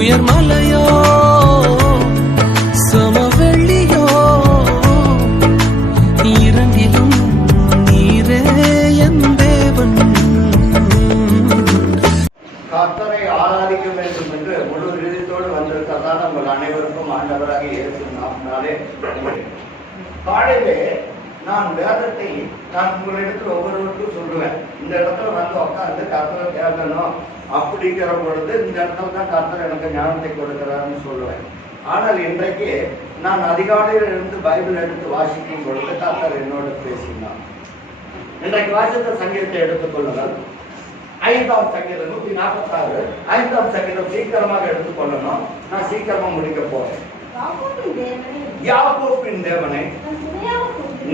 உயர்மலையோ சமவெள்ளியோ இரண்டிலும் நீரே என் தேவன். கர்த்தரை ஆராதிக்க வேண்டும் என்று முழு விருதத்தோடு வந்திருக்கிறதால் உங்கள் அனைவருக்கும் ஆண்டவராக இயேசு நாமத்தினாலே காலையிலே நான் வேதத்தை நான் உங்களிடத்தில் ஒவ்வொருவருக்கும் சொல்லுவேன். இந்த இடத்துல வந்து உட்காந்து கர்த்தரை கேட்கணும் அப்படிங்கிற பொழுது இந்த இடத்துல தான் கர்த்தர் எனக்கு ஞானத்தை கொடுக்கிறாருன்னு சொல்லுவேன். ஆனால் இன்றைக்கு நான் அதிகாலையில் இருந்து பைபிள் எடுத்து வாசிக்கும் பொழுது கர்த்தர் என்னோடு பேசினார். இன்றைக்கு வாசித்த சங்கீதத்தை எடுத்துக்கொள்ளுங்கள். 5ஆம் சங்கீதம் 146 5ஆம் சங்கீதம் சீக்கிரமாக எடுத்துக்கொள்ளணும். நான் சீக்கிரமா முடிக்க போறேன். யாக்கோபின் தேவனை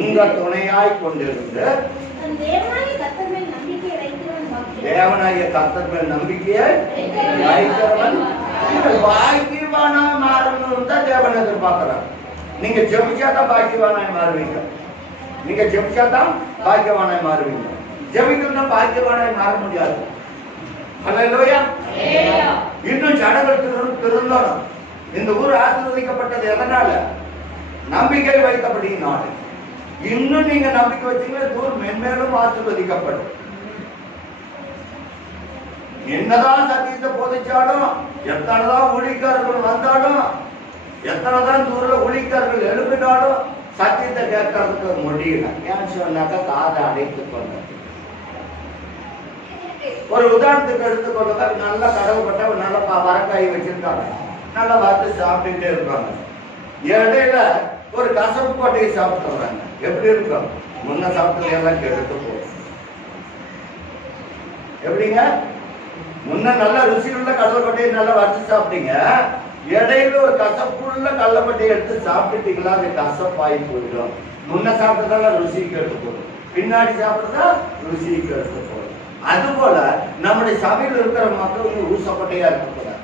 உங்கள் துணையாய் கொண்டிருந்து தேவனாகிய கர்த்தர் மேல் நம்பிக்கையை வைக்கிறவன் பாக்கியவானா மாறணும் தான் தேவன் எதிர்பார்க்கிறார். நீங்க ஜெபிச்சாதான் பாக்கியவானாய் மாறுவீங்க. நீங்க ஜெபிச்சாதான் பாக்கியவானாய் மாறுவீங்க. ஜெபிக்கணும் பாக்கியவானாய் மாற முடியாது. அல்லேலூயா. இன்னும் ஜனங்கள் திருந்தணும். இந்த ஊர் ஆசீர்வதிக்கப்பட்டது எதனால? நம்பிக்கை வைத்தபடியினால. இன்னும் நீங்க நம்பிக்கை வச்சீங்கன்னா ஊர் மென்மேலும் ஆசீர்வதிக்கப்படும். என்னதான் சத்தியத்தை போதிச்சாலும், எத்தனைதான் ஊழியக்காரர்கள் வந்தாலும், எத்தனைதான் தூரம் ஊழியக்காரர்கள் எழுப்பினாலும் சத்தியத்தை கேட்கறதுக்கு முடியல. ஏன்னு சொன்னாக்கா காதை அடைத்துக் கொள்ள. ஒரு உதாரணத்துக்கு எடுத்துக்கொள்ளுங்க. நல்ல கடவுப்பட்ட நல்ல மரக்காய் வச்சிருக்காங்க, நல்லா பார்த்து சாப்பிட்டுட்டே இருக்காங்க. இடையில ஒரு கசப்பு கோட்டையை சாப்பிட்டுறாங்க. எப்படி இருக்கும்? முன்ன சாப்பிட்டது எல்லாம் கெடுத்து போகும். எப்படிங்க? முன்ன நல்ல ருசியுள்ள கடலைப்பட்டையை நல்லா வச்சு சாப்பிட்டீங்க. இடையில ஒரு கசப்புள்ள கடலைப்பட்டையை எடுத்து சாப்பிட்டுட்டீங்களா, அது கசப்பாகி போயிடும். முன்ன சாப்பிட்டதால ருசி கெடுத்து போடும், பின்னாடி சாப்பிட்டதா ருசி கெடுத்து போடும். அது போல நம்முடைய சபையில் இருக்கிற மக்கள் ஊசப்பட்டையா இருக்கக்கூடாது.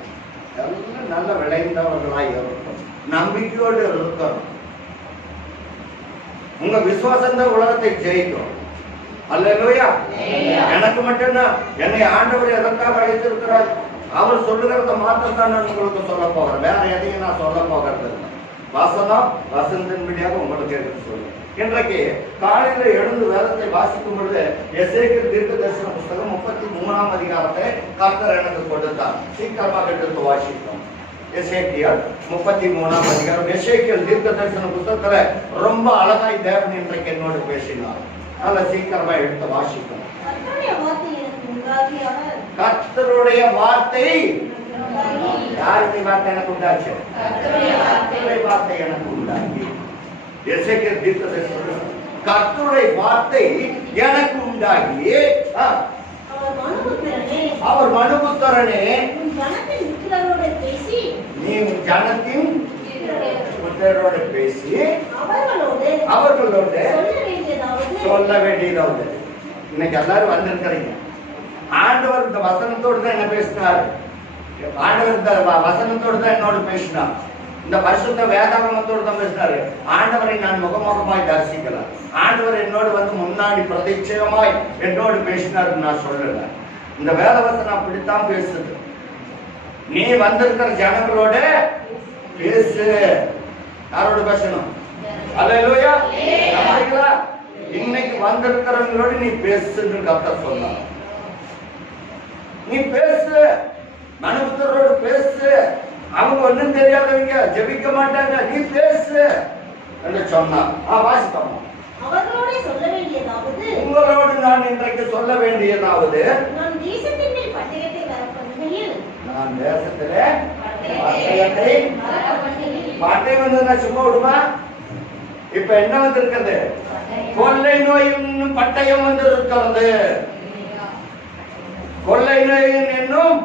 எல்லாம் நல்ல விளைந்தவர்களாய் இருக்கும், நம்பிக்கையோடு இருக்கணும். உங்க விசுவாசம் தான் உலகத்தை ஜெயிக்கும். அல்லேலூயா. எனக்கு மட்டும்தான் என்னை ஆண்டவர் எதற்காக அழைத்திருக்கிறார், அவர் சொல்லுகிறத மாத்திரம் தான் நான் உங்களுக்கு சொல்ல போகிறேன். வேற எதையும் நான் சொல்ல போகிறது இல்லை. வசனம் வசனத்தின்படியாக உங்களுக்கு எடுத்து சொல்லுவேன். இன்றைக்கு காலையில எழுந்து வேதத்தை வாசிக்கும் பொழுது எசேக்கியேல் தீர்க்கதரிசன புத்தகம் 33ஆம் அதிகாரத்தை கர்த்தர் எனக்கு கொடுத்தார். சீக்கிரமாக எடுத்து வாசிப்போம். எசேக்கியேல் 33ஆம் அதிகாரம். எசேக்கியேல் தீர்க்கதரிசன புத்தகத்துல ரொம்ப அழகாய் தேவன் இன்றைக்கு என்னோடு பேசினார். நல்ல சீக்கிரமா எடுத்து வாசிப்போம். கர்த்தருடைய வார்த்தை யாருடைய வார்த்தை எனக்கு உண்டாச்சு? கர்த்தருடைய வார்த்தை எனக்கு உண்டாகி. எசேக்கியேல் தீர்க்கதரிசன கர்த்தருடைய வார்த்தை எனக்கு உண்டாகி அவர் மனுபுத்திரனே நீ ஜனத்தின் புத்திரரோடு பேசி அவர்களோடு சொல்ல வேண்டியதாவது. இன்னைக்கு எல்லாரும் வந்திருக்கிறீங்க. ஆண்டவர் இந்த வசனத்தோடு தான் என்ன பேசினார். ஆண்டவர் இந்த வசனத்தோடு தான் என்னோடு பேசினார். இந்த பரிசுத்த வேதாகமத்தோடு தான் பேசினாரு. ஆண்டவரை நான் முகமுகமாய் தரிசிக்கலாம். ஆண்டவர் என்னோடு வந்து முன்னாடி பிரதிச்சயமாய் என்னோடு பேசினாருன்னு நான் சொல்லல. இந்த வேதவசனம் அப்படித்தான் பேசுது. நீ வந்திருக்கிற ஜனங்களோட பேசு. யாரோட பேசணும்? அல்லேலூயா. இன்னைக்கு வந்திருக்கிறவங்களோட நீ பேசுன்னு கர்த்தர் சொன்னார். நீ பேசு, மனுபுத்திரரோடு பேசு. அவங்க ஒன்னும் தெரியாதவங்க, ஜெபிக்க மாட்டாங்க, நீ பேசு என்று சொன்னார். வாசிப்போம். உங்களோடு நான் இன்றைக்கு சொல்ல வேண்டியதாவது, நான் தேசத்திலே பட்டை வந்து சும்மா விடுமா? இப்ப என்ன வந்திருக்கிறது? கொள்ளை நோயும் பட்டயம் வந்து இருக்கிறது. கொள்ளை நோயின் என்னும்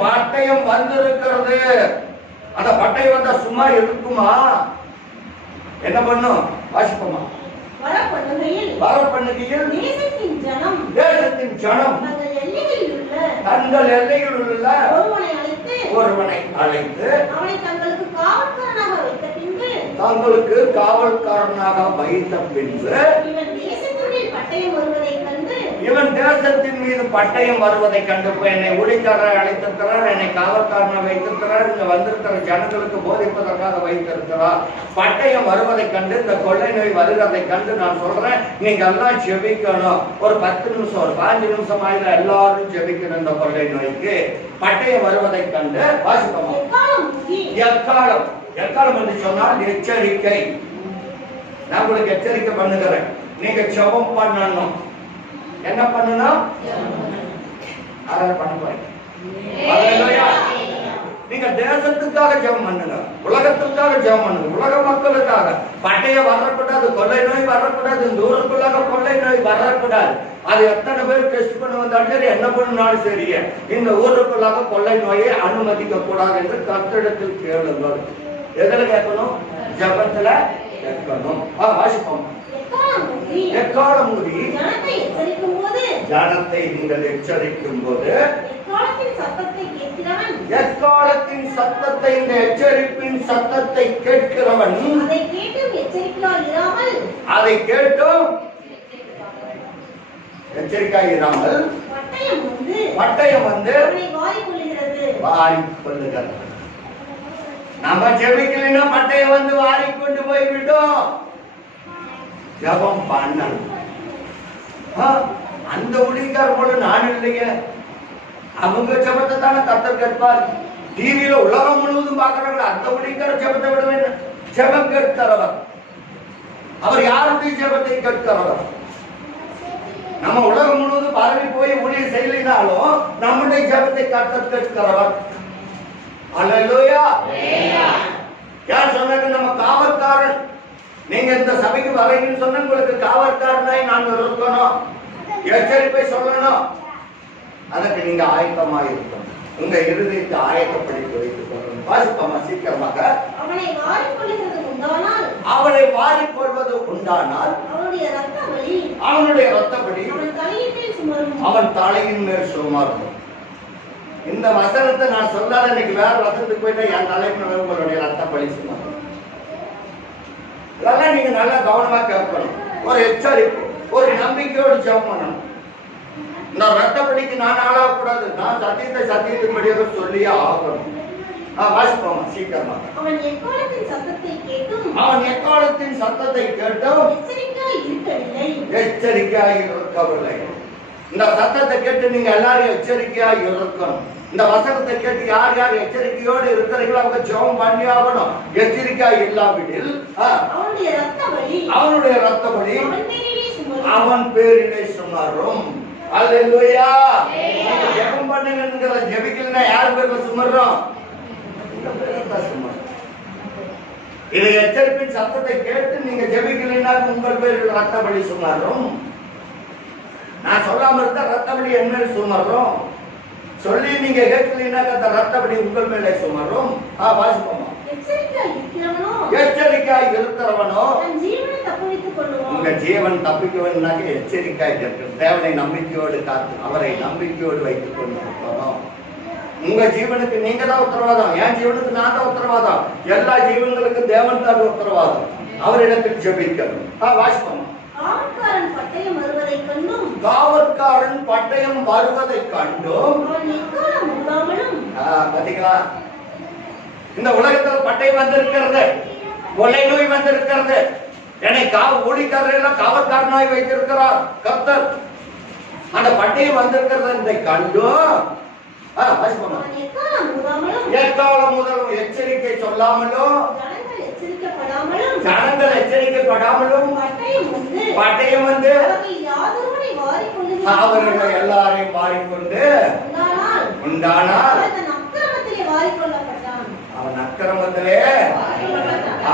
பட்டயம் வந்திருக்கிறது. அந்த பட்டயம் வந்தா சும்மா இருக்குமா? என்ன பண்ணும்? வாசிப்போமா? வரப்பண்ணுகையில் தேசத்தின் ஜனம் தங்கள் எல்லையில் உள்ள ஒருவனை அழைத்து தங்களுக்கு காவல்காரனாக வைத்த பின்பு இவன் தேசத்தின் மீது பட்டயம் வருவதை கண்டு என்னை ஊழியக்காரரை அழைத்திருக்கிறார், என்னை காவல்காரனை வைத்திருக்கிறார், இங்க வந்திருக்கிற ஜனங்களுக்கு போதிப்பதற்காக வைத்திருக்கிறார். பட்டயம் வருவதை கண்டு, இந்த கொள்ளை நோய் வருவதை கண்டு நான் சொல்றேன், நீங்க எல்லாம் ஜெபிக்கணும். ஒரு 10 நிமிஷம், ஒரு 5 நிமிஷம் ஆயில எல்லாரும் ஜெபிக்கணும். இந்த கொள்ளை நோய்க்கு பட்டயம் வருவதை கண்டு வாசிப்போம். எக்காலம், எக்காலம் என்று சொன்னால் எச்சரிக்கை. நான் உங்களுக்கு எச்சரிக்கை பண்ணுகிறேன், நீங்க ஜெபம் பண்ணணும். என்ன பண்ணணும்? அதை பண்ண போறீங்க. நீங்க தேசத்துக்காக ஜெபம் பண்ணுங்க, உலகத்துக்காக ஜெபம் பண்ணுங்க, உலக மக்களுக்காக. பட்டயம் வரக்கூடாது, கொள்ளை நோய் வரக்கூடாது, இந்த ஊருக்குள்ளாக கொள்ளை நோய் வரக்கூடாது. அது எத்தனை பேர் டெஸ்ட் பண்ண வந்தாலும் சரி, என்ன பண்ணாலும் சரி, இந்த ஊருக்குள்ளாக கொள்ளை நோயை அனுமதிக்க கூடாது என்று கர்த்தரிடத்தில் கேளுங்கள். எதுல கேட்கணும்? ஜெபத்துல கேட்கணும். வாசிப்போம். எக்காலம் ஊதி ஜனத்தை நீங்கள் எச்சரிக்கும் போது, எக்காலத்தின் சத்தத்தை, இந்த எச்சரிப்பின் சத்தத்தை கேட்கிறவன் அதை கேட்டும் எச்சரிக்கையாயிராமல் பட்டயம் வந்து வாரிக்கொள்ளுகிறது. நம்ம ஜெபிக்கலைன்னா பட்டயம் வந்து வாரிக்கொண்டு போய்விட்டோம். ஜபம் பண்ணணும். அந்த ஊழியக்காரர் போல நான் இல்லைங்க. அவங்க ஜபத்தை தானே கர்த்தர் கேட்பார். டிவியில உலகம் முழுவதும் பாக்குறாங்க, அந்த ஊழியக்காரர் ஜபத்தை விட வேண்டும். ஜபம் கேட்கிறவர் அவர் யாருடைய ஜபத்தை கேட்கிறவர்? நம்ம உலகம் முழுவதும் பரவி போய் ஊழியர் செய்யலினாலும் நம்முடைய ஜபத்தை கர்த்தர் கேட்கிறவர். அல்லேலூயா. யார் சொன்னாங்க? நம்ம காவல்காரன். நீங்க இந்த சபைக்கு வரீங்கன்னு சொன்ன உங்களுக்கு காவல்காரனாய் நான் இருக்கணும், எச்சரிப்பை சொல்லணும். அதற்கு நீங்க ஆயத்தமாக இருக்கணும். உங்க இருதயத்தை ஆயத்தப்படுத்தி வைத்துக் கொள்ளணும். வாசிப்போமா சீக்கிரமாக. அவனை வாரிக்கொள்வது உண்டானால் அவனுடைய ரத்தப்படி அவன் தலையின் மேல் சுமரும். இந்த வசனத்தை நான் சொல்லாத இன்னைக்கு வேற வசனத்துக்கு போயிட்டா என் தலைப்பு உங்களுடைய ரத்தப்படி சுமரும். இதெல்லாம் நீங்க நல்லா கவனமா கேட்கணும். ஒரு எச்சரிப்பு, ஒரு நம்பிக்கையோடு ஜெபம் பண்ணணும். நான் ரத்தப்படிக்கு நான் ஆளாகக்கூடாது, நான் சத்தியத்தை சத்தியத்தின்படியாக சொல்லியே ஆகணும். வாசிப்போமா சீக்கிரமா. அவன் எக்காலத்தின் சத்தத்தை கேட்டும் எச்சரிக்கையாய் இருக்கவில்லை. இந்த சத்தத்தை கேட்டு நீங்க எல்லாரும் எச்சரிக்கையாய் இருக்கணும். இந்த வசனத்தை கேட்டு யார் யார் எச்சரிக்கையோடு இருக்கிறீங்களோ அவங்க ஜெபம் பண்ணி ஆகணும். எச்சரிக்கையாய் இல்லாவிடில் அவனுடைய ரத்தப்படி அவன் பேரிலே சுமரும். அல்லேலூயா. நீங்க ஜெபம் பண்ணுங்கிற ஜெபிக்கலன்னா யார் பேர்ல சுமர்றோம்? இதை எச்சரிப்பின் சத்தத்தை கேட்டு நீங்க ஜெபிக்கலைன்னா உங்கள் பேரில் ரத்தப்படி சுமரும். நான் சொல்லாம இருந்தா ரத்தப்படி என்ன சுமரும்? சொல்லி நீங்க கேட்கலீங்கன்னா அந்த ரத்தப்படி உங்கள் மேலே சுமரும். வாசிப்போமா. எச்சரிக்கையாய் இருக்கிறவனோ உங்க ஜீவன் தப்பிக்கவனாக எச்சரிக்கையாய் இருக்கிற தேவனை நம்பிக்கையோடு காத்து அவரை நம்பிக்கையோடு வைத்துக் கொண்டிருக்கிறோம். உங்க ஜீவனுக்கு நீங்க தான் உத்தரவாதம், என் ஜீவனுக்கு நான் தான் உத்தரவாதம், எல்லா ஜீவன்களுக்கும் தேவன் தான் உத்தரவாதம். அவரிடத்தில் ஜெபிக்கணும். வாசிப்போம். காவற்காரன் பட்டயம் வருவதை கண்டும் பாத்தீங்களா? இந்த உலகத்தில் பட்டயம் வந்திருக்கிறது, கொள்ளை நோய் வந்திருக்கிறது. என்னை ஊழியக்காரர்கள் காவல்காரனாய் வைத்திருக்கிறார் கர்த்தர். அந்த பட்டயம் வந்திருக்கிறது கண்டும் எக்காலம் முதலும் எச்சரிக்கை சொல்லாமலும் ஜனங்கள் எச்சரிக்கப்படாமலும் பட்டயம் வந்து அவர்களை எல்லாரையும் வாரிக்கொண்டு உண்டானால் அவன் அக்கிரமத்திலே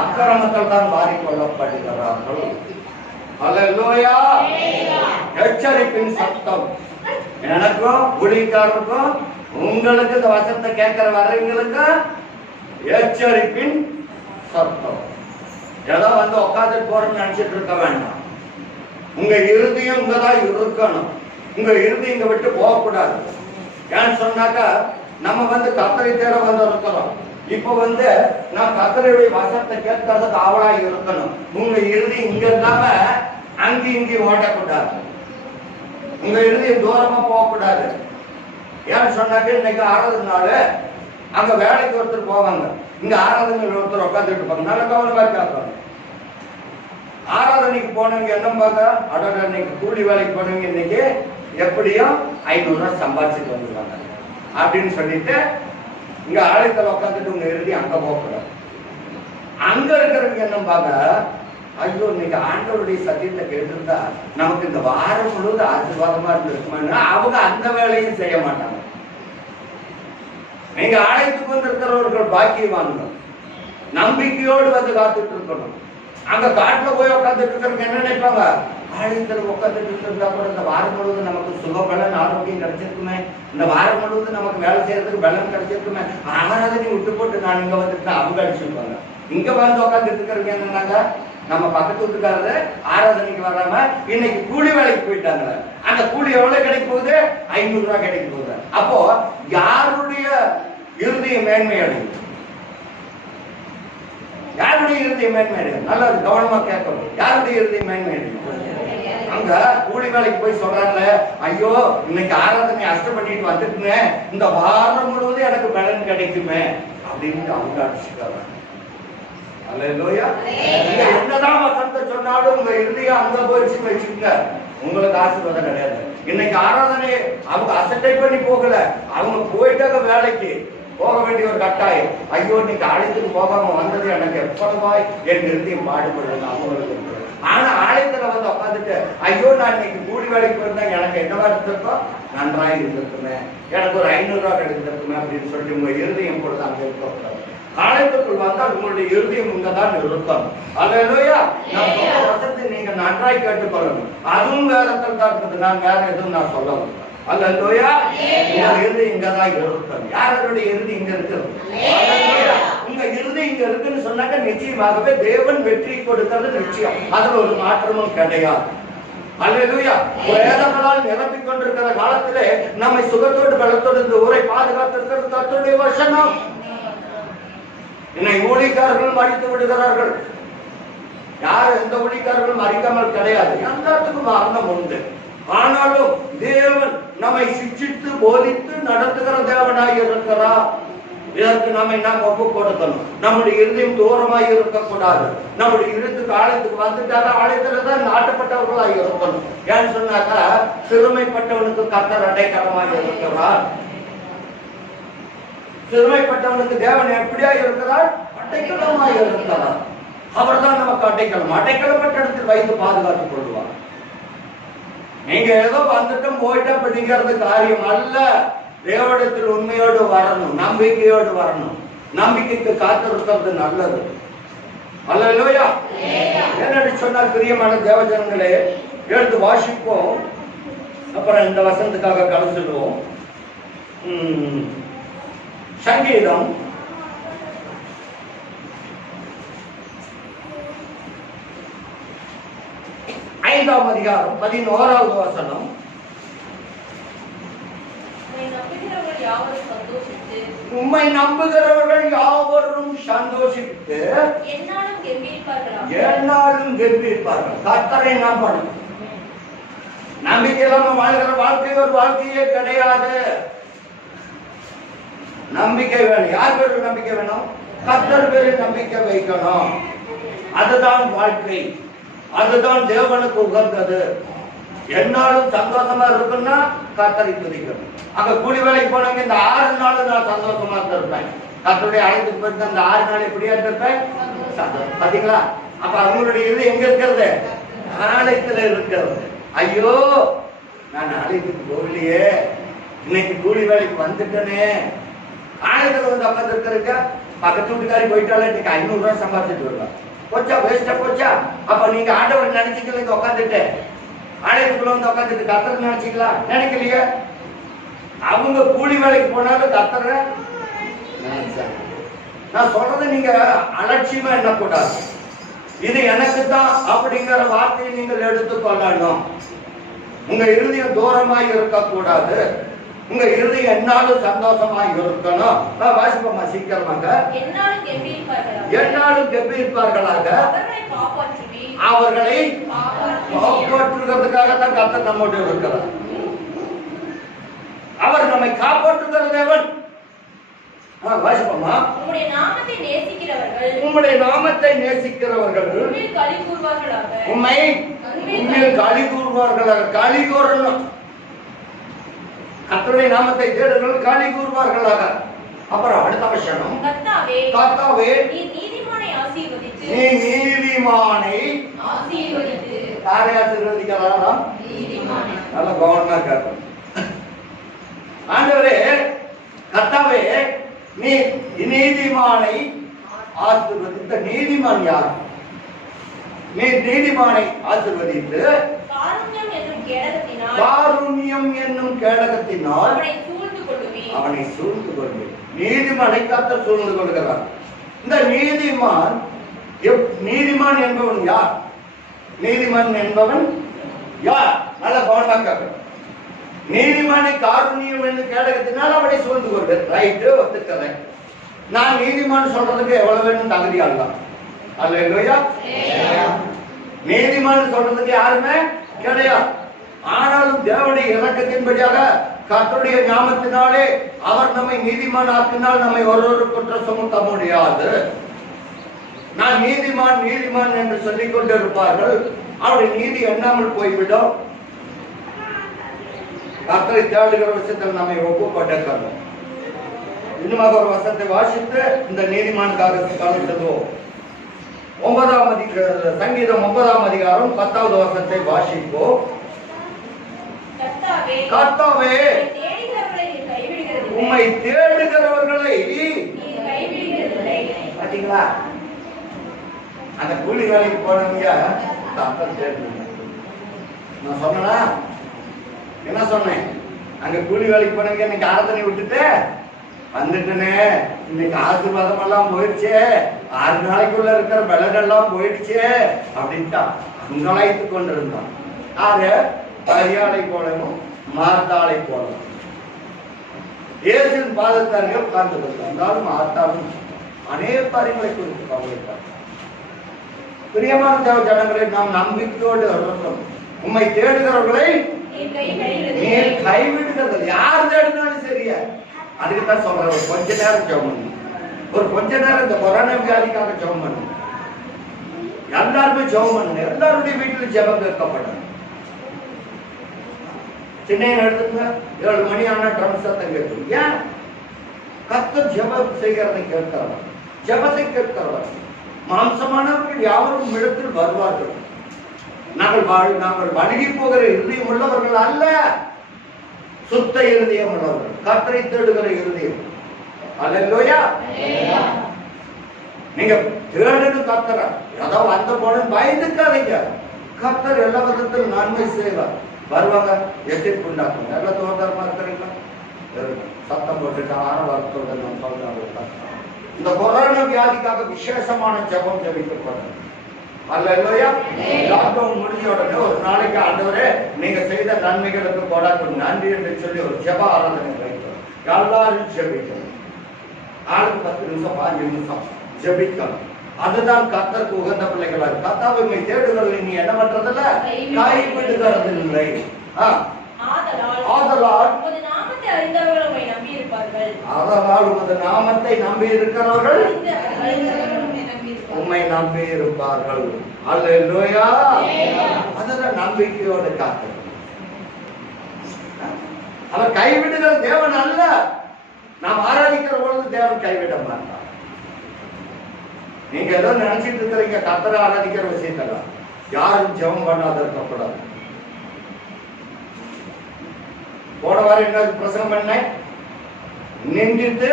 அக்கிரமத்தில் தான் வாரிக்கொள்ளப்படுகிறார்கள். அல்லேலூயா. எச்சரிப்பின் சத்தம் எனக்கும் ஊழியக்காரருக்கும் உங்களுக்கு இந்த வசனத்தை கேட்கிற வரவங்களுக்கு எச்சரிப்பின் சத்தம். ஏதோ வந்து உட்காந்துட்டு போறோம்னு நினைச்சிட்டு இருக்க வேண்டாம். உங்க இறுதியும் இங்கதான் இருக்கணும். உங்க இறுதி இங்க விட்டு போகக்கூடாது. ஏன்னு சொன்னாக்கா நம்ம வந்து கர்த்தரை தேட வந்து இருக்கிறோம். இப்ப வந்து நான் கர்த்தருடைய வசனத்தை கேட்கறதுக்கு ஆவலா இருக்கணும். உங்க இறுதி இங்க இல்லாம அங்கேயும் இங்கேயும் ஓட்டக்கூடாது. உங்க இருதயம் தூரமா போகக்கூடாது. ஏன்னு சொன்னாக்க இன்னைக்கு ஆராதனால அங்க வேலைக்கு ஒருத்தர் போவாங்க, இங்க ஆராதனை ஒருத்தர் உட்காந்துட்டு இருப்பாங்க. நல்ல கவனமா கேட்பாங்க. ஆராதனைக்கு போனவங்க என்ன பாக்க, அடோட இன்னைக்கு கூலி வேலைக்கு போனவங்க இன்னைக்கு எப்படியும் 500 ரூபாய் சம்பாதிச்சுட்டு வந்துருவாங்க அப்படின்னு சொல்லிட்டு இங்க ஆலயத்தில் உட்காந்துட்டு உங்க எழுதி அங்க போகக்கூடாது. அங்க இருக்கிறவங்க என்ன பாக்க, ஐயோ இன்னைக்கு ஆண்டவருடைய சத்தியத்தை கேட்டிருந்தா நமக்கு இந்த வாரம் முழுவதும் ஆசீர்வாதமா இருந்திருக்குமா, அவங்க அந்த வேலையும் செய்ய மாட்டாங்க. நீங்க ஆலயத்துக்கு வந்திருக்கிறவர்கள் பாக்கியவான்கள், நம்பிக்கையோடு வந்து காத்துட்டு இருக்கணும். அங்க காட்டுல போய் உட்காந்துட்டு இருக்கிறவங்க என்ன நினைப்பாங்க, ஆலயத்தில் உட்காந்துட்டு இருந்தா கூட இந்த வாரம் முழுவதும் நமக்கு சுகபலன் ஆரோக்கியம் கிடைச்சிருக்குமே, இந்த வாரம் முழுவதும் நமக்கு வேலை செய்யறதுக்கு பலன் கிடைச்சிருக்குமே, ஆராதனை விட்டு போட்டு நான் இங்க வந்துட்டு அவங்க அடிச்சிருப்பாங்க. இங்க வந்து உட்காந்துட்டு இருக்கிறவங்க என்னன்னாங்க, நம்ம பக்கத்து வீட்டுக்காரரு ஆராதனைக்கு வராம இன்னைக்கு கூலி வேலைக்கு போயிட்டாங்க. அந்த கூலி எவ்வளவு கிடைக்க போகுது, 500 ரூபாய் கிடைக்க போகுது. அப்போ யாருடைய இறுதிய மேன்மை அடையும், யாருடைய இறுதிய மேன்மை அடையும்? நல்லா கவனமா கேட்கணும். யாருடைய இறுதிய மேன்மை அடையும்? அங்க கூலி வேலைக்கு போய் சொல்றாங்க, ஐயோ இன்னைக்கு ஆராதனை அஷ்டம் பண்ணிட்டு வந்துட்டுமே, இந்த வாரம் முழுவதும் எனக்கு பலன் கிடைக்குமே அப்படின்னு அவங்க அடிச்சுக்காங்க. அல்லேலூயா. என்னதான் வசந்த சொன்னாலும் உங்க இருதயம் அங்க போயிடுச்சுன்னு வச்சுக்கோங்க, உங்களுக்கு ஆசீர்வாதம் கிடையாது. இன்னைக்கு ஆராதனை அவங்க அசட்டை பண்ணி போகல, அவங்க போயிட்டாங்க வேலைக்கு போக வேண்டிய ஒரு கட்டாயம். ஐயோ இன்னைக்கு ஆலயத்துக்கு போகாம வந்தது எனக்கு எப்படவாய் என் இருதயம் பாடுபடுது அவங்களுக்கு. ஆனா ஆலயத்துல வந்து உட்காந்துட்டு ஐயோ நான் இன்னைக்கு கூலி வேலைக்கு போயிருந்தா எனக்கு என்னவா இருந்திருக்கோம், நன்றாய் இருந்திருக்குமே, எனக்கு ஒரு 500 ரூபாய் கிடைத்திருக்குமே அப்படின்னு சொல்லிட்டு உங்க இருதயம் பொழுது அங்க இருக்கக்கூடாது. ஆலயத்துக்குள் வந்தால் உங்களுடைய இருதயம் இங்கதான் இருக்கும். அல்லேலூயா. நான் வசத்தை நீங்க நன்றாய் கேட்டுக்கொள்ளணும். அதுவும் வேதத்தில் தான் இருக்குது, நான் வேற எதுவும் நான் சொல்ல வரல. அல்லேலூயா. உங்க இருதயம் இங்கதான் இருக்கும். யாருடைய இறுதி இங்க இருக்கிறது? உங்க இறுதி இங்க இருக்குன்னு சொன்னாக்க நிச்சயமாகவே தேவன் வெற்றி கொடுக்கிறது நிச்சயம், அதுல ஒரு மாற்றமும் கிடையாது. அல்லேலூயா. வேதங்களால் நிரப்பிக் கொண்டிருக்கிற காலத்திலே நம்மை சுகத்தோடு பலத்தோடு இந்த ஊரை பாதுகாத்திருக்கிறது கர்த்தருடைய வசனம். இன்னைக்கு ஊழியக்காரர்கள் மறித்து விடுகிறார்கள். யார் எந்த ஊழியக்காரர்களும் மறிக்காமல் கிடையாது, எல்லாத்துக்கும் மரணம் உண்டு. ஆனாலும் தேவன் நம்மை சிக்ஷித்து போதித்து நடத்துகிற தேவனாய் இருக்கிறார். இதற்கு நம்மை நாம் ஒப்பு கொடுக்கணும். நம்முடைய இருதயம் தூரமாய் இருக்கக்கூடாது. நம்முடைய இருத்துக்கு ஆலயத்துக்கு வந்துட்டாங்க, ஆலயத்துலதான் நாட்டப்பட்டவர்களாய் இருக்கணும். ஏன்னு சொன்னாக்கா சிறுமைப்பட்டவனுக்கு கர்த்தர் அடைக்கலமாய் இருக்கிறார். சிறுமைப்பட்டவனுக்கு தேவன் எப்படியா இருக்கிறார், அடைக்கலமாய் இருக்கிறார். அவர் தான் நமக்கு அடைக்கலம். அடைக்கலப்பட்ட இடத்தில் வைத்து பாதுகாத்துக் கொள்வார். நீங்க ஏதோ வந்துட்டும் போயிட்டா படிக்கிறது காரியம் அல்ல. தேவனிடத்தில் உண்மையோடு வரணும், நம்பிக்கையோடு வரணும். நம்பிக்கைக்கு காத்திருக்கிறது நல்லது. அல்லேலூயா. என்னன்னு சொன்னால் பிரியமான தேவஜனங்களே, எழுந்து வாசிப்போம், அப்புறம் இந்த வசனத்துக்காக கலந்துடுவோம். சங்கீதம் 5ஆம் அதிகாரம் 11வது வசனம். உம்மை நம்புகிறவர்கள் யாவரும் சந்தோஷித்து எந்நாளும் கெம்பீரிப்பார்கள். கர்த்தரை நம்பணும். நம்பிக்கை இல்லாம வாழ்கிற வாழ்க்கை ஒரு வாழ்க்கையே கிடையாது. நம்பிக்கை வேணும். யார் பேரு நம்பிக்கை வேணும்? கர்த்தர் பேரு நம்பிக்கை வைக்கணும். அதுதான் வாழ்க்கை, அதுதான் தேவனுக்கு உகந்தது. என்னாலும் சந்தோஷமா இருக்குன்னா கர்த்தரை துதிக்கணும். அங்க கூலி வேலைக்கு போனவங்க இந்த 6 நாள் நான் சந்தோஷமா இருந்திருப்பேன். கர்த்தருடைய ஆலயத்துக்கு போயிட்டு அந்த 6 நாள் எப்படியா இருந்திருப்பேன், பாத்தீங்களா? அப்ப அவங்களுடைய இது எங்க இருக்கிறது? ஆலயத்துல இருக்கிறது. ஐயோ நான் ஆலயத்துக்கு போகலையே, இன்னைக்கு கூலி வேலைக்கு வந்துட்டேனே. ஆலயத்துல வந்து உட்காந்து இருக்கிறதுக்க பக்கத்து வீட்டுக்காரி போயிட்டாலே இன்னைக்கு 500 ரூபாய் சம்பாதிச்சுட்டு வருவா. போச்சா, வேஸ்டா போச்சா? அப்ப நீங்க ஆண்டவர் நினைச்சுக்கல, இங்க உட்காந்துட்டு ஆலயத்துக்குள்ள வந்து உட்காந்துட்டு கர்த்தரை நினைச்சுக்கலாம், நினைக்கலையே. அவங்க கூலி வேலைக்கு போனாலும் கர்த்தரை நான் சொல்றதை நீங்க அலட்சியமா எண்ணக்கூடாது. இது எனக்கு தான் அப்படிங்கிற வார்த்தையை நீங்கள் எடுத்துக்கொள்ளணும். உங்க இருதயம் தூரமாய் இருக்கக்கூடாது. உங்க இருதயம் என்னாலும் சந்தோஷமாய் இருக்கணும். வாசிப்போமா சீக்கிரமாக. என்னாலும் கெம்பீரிப்பார்களாக, அவர்களை காப்பாற்றுகிறதுக்காக தான் கர்த்தர் நம்மோடு இருக்கிறார். அவர் நம்மை காப்பாற்றுகிற தேவன். வாசிப்போமா? உம்முடைய நாமத்தை நேசிக்கிறவர்கள் உம்முடைய நாமத்தை நேசிக்கிறவர்கள் உம்மில் களி கூர்வார்களாக. உம்மில் களி கூர்வார்களாக. களி கூறணும். கர்த்தருடைய நாமத்தை தேடுங்கள், களி கூர்வார்களாக. அப்புறம் அடுத்த வசனம், கர்த்தாவே நீ நீதிமானை ஆசீர்வதித்து. நீ நீதிமானை ஆசீர்வதித்து. யாரை ஆசீர்வதிக்கலாம்? நீதிமானை. நல்ல கவனமா கேட்கணும். ஆண்டவரே, கர்த்தாவே நீ நீதிமானை ஆசீர்வதித்த. நீதிமான் யார்? நீ நீதிமானை ஆசீர்வதித்து காருண்யம் என்னும் கேடகத்தினால் அவனை சூழ்ந்து கொள்வேன். நீதிமானை கர்த்தர் சூழ்ந்து கொள்கிறார். இந்த நீதிமான் என்பவன் யார்? நீதிமான் என்பவன் யார்? நல்ல கவனமாக. நீதிமானை காருண்யம் என்னும் கேடகத்தினால் அவனை சூழ்ந்து கொள்வேன். ரைட்டு, ஒத்துக்கலை. நான் நீதிமான் சொல்றதுக்கு எவ்வளவு வேணும் தகுதி அல்ல. அல்லேலூயா. நீதிமான் சொல்றதுக்கு யாருமே கிடையாது. ஆனாலும் தேவனுடைய இரக்கத்தின்படியாக கர்த்தருடைய நாமத்தினாலே அவர் நம்மை நீதிமான் ஆக்கினால் நம்மை ஒரு குற்றம் சுமத்த முடியாது. நான் நீதிமான் நீதிமான் என்று சொல்லிக் கொண்டிருப்பார்கள். அவருடைய நீதி எண்ணாமல் போய்விடும். கர்த்தரை தேடுகிற விஷயத்தில் நம்மை ஒப்புக்கொண்டிருக்கிறோம். இன்னுமாக ஒரு வசனத்தை வாசித்து இந்த நீதிமானுக்காக கலந்துவோம். சங்கீதம் 9ஆம் அதிகாரம் 10வது வசனத்தை வாசிப்போம். கர்த்தாவே உம்மை தேடுகிறவர்களை பாத்தீங்களா? அந்த கூலி வேலைக்கு போனவங்க நான் சொன்னா என்ன சொன்னேன்? அங்க கூலி வேலைக்கு போனவங்க இன்னைக்கு ஆராதனை விட்டுட்டு வந்துட்டனே, இன்னைக்கு ஆசீர்வாதம் எல்லாம் போயிடுச்சு, 6 நாளைக்குள்ள இருக்கிற பலனெல்லாம் போயிடுச்சு அப்படின்ட்டான். அங்கலாய்த்து கொண்டிருந்தான். ஆறு பரியாளை போலவும் மார்த்தாளை போலவும் இயேசுவின் பாதத்தார்கள் உட்கார்ந்து கொண்டிருந்தாலும் மார்த்தாவும் அநேக காரியங்களை குறித்து கவலைப்பார். பிரியமான தேவ ஜனங்களை நாம் நம்பிக்கையோடு இருக்கோம். உம்மை தேடுகிறவர்களை நீர் கைவிடுகிறது. யார் தேடினாலும் சரியா. அதுக்குதான் சொல்றேன், ஒரு கொஞ்ச நேரம் ஜெபம் பண்ணு. ஒரு கொஞ்ச நேரம் இந்த கொரோனா வியாதிக்காக ஜெபம் பண்ணு. எல்லாருமே ஜெபம் பண்ணு. எல்லாருடைய வீட்டிலும் ஜெபம் கேட்கப்படும். சென்னையை எடுத்துங்க, 7 மணி ஆனா ட்ரம் சத்தம் கேட்கும். ஏன்? கர்த்தர் ஜெபம் செய்கிறதை கேட்கிறவர், ஜெபத்தை கேட்கிறவர். மாம்சமானவர்கள் யாவரும் இடத்தில் வருவார்கள். நாங்கள் வணங்கி போகிற இருதயம் உள்ளவர்கள் அல்ல, சுத்த இருதயம் உள்ளவர்கள், கர்த்தரை தேடுகிற இருதயம். அல்லேலூயா. நீங்க தேடுன்னு கர்த்தர ஏதாவது அந்த போன பயந்துக்காதீங்க. கர்த்தர் எல்லா விதத்திலும் நன்மை செய்வார். வருவாங்க, எதிர்ப்பு உண்டாக்குங்க. எல்லாம் தோதரமா இருக்கிறீங்களா? சத்தம் போட்டுட்டு ஆரவாரத்தோட நம்ம சொல்றாங்க. இந்த கொரோனா வியாதிக்காக விசேஷமான ஜெபம் ஜெபிக்கப்படும். அல்லேலூயா. லாக்டவுன் முடிஞ்ச உடனே ஒரு நாளைக்கு ஆண்டவரே நீங்க செய்த நன்மைகளுக்கு கொடாக்கு நன்றி என்று சொல்லி ஒரு ஜெப ஆராதனை வைக்கிறோம். எல்லாரும் ஜெபிக்கணும். ஆளுக்கு 10 நிமிஷம் 5 நிமிஷம் ஜெபிக்கணும். அதுதான் கர்த்தருக்கு உகந்த பிள்ளைகளா. கர்த்தாவை தேடுகிறது நீ என்ன பண்றதில்ல, கைவிடுகிறது இல்லை. ஆதலால் உமது நாமத்தை நம்பி இருக்கிறவர்கள் உம்மை நம்பி இருப்பார்கள். அல்லேலூயா. அதுதான் நம்பிக்கையோடு காத்து. அவர் கைவிடுகிற தேவன் அல்ல. நாம் ஆராதிக்கிற பொழுது தேவன் கைவிட மாட்டார். நீங்க ஏதோ நினைச்சிட்டு இருக்கிறீங்க கர்த்தரை ஆராதிக்கிற விஷயத்துல யாரும் ஜெபம் பண்ணாத இருக்கக்கூடாது. போன வாரம் என்ன பிரசங்கம் பண்ண, நின்றுட்டு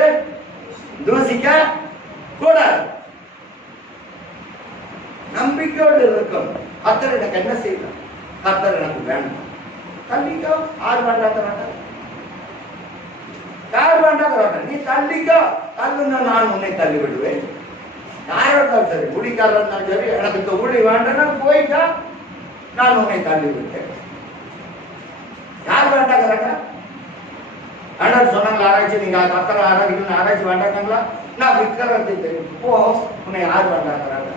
தூசிக்க கூடாது. நம்பிக்கையோடு இருக்கும். கர்த்தர் எனக்கு என்ன செய்யலாம், கர்த்தர் எனக்கு வேண்டாம், தள்ளிக்கோ. யார் வேண்டாங்கிறாங்க? யார் வேண்டாங்கிறாங்க? நீ தள்ளிக்கோ. தள்ளுன்னா நான் உன்னை தள்ளி விடுவேன். யாரா இருந்தாலும் சரி, ஊழிக்காரர் இருந்தாலும் சரி, எனக்கு இந்த ஊழி வேண்டாம்னா போயிட்டா நான் உன்னை தள்ளி விட்டேன். யார் வேண்டாங்கிறாங்க? வேண்டாம் சொன்னாங்க ஆராய்ச்சி. நீங்க கர்த்தரை ஆராதிக்கணும்னு ஆராய்ச்சி வேண்டாங்களா? நான் விக்கிரகத்தை தெரியும் போ. உன்னை யார் வேண்டாங்கிறாங்க?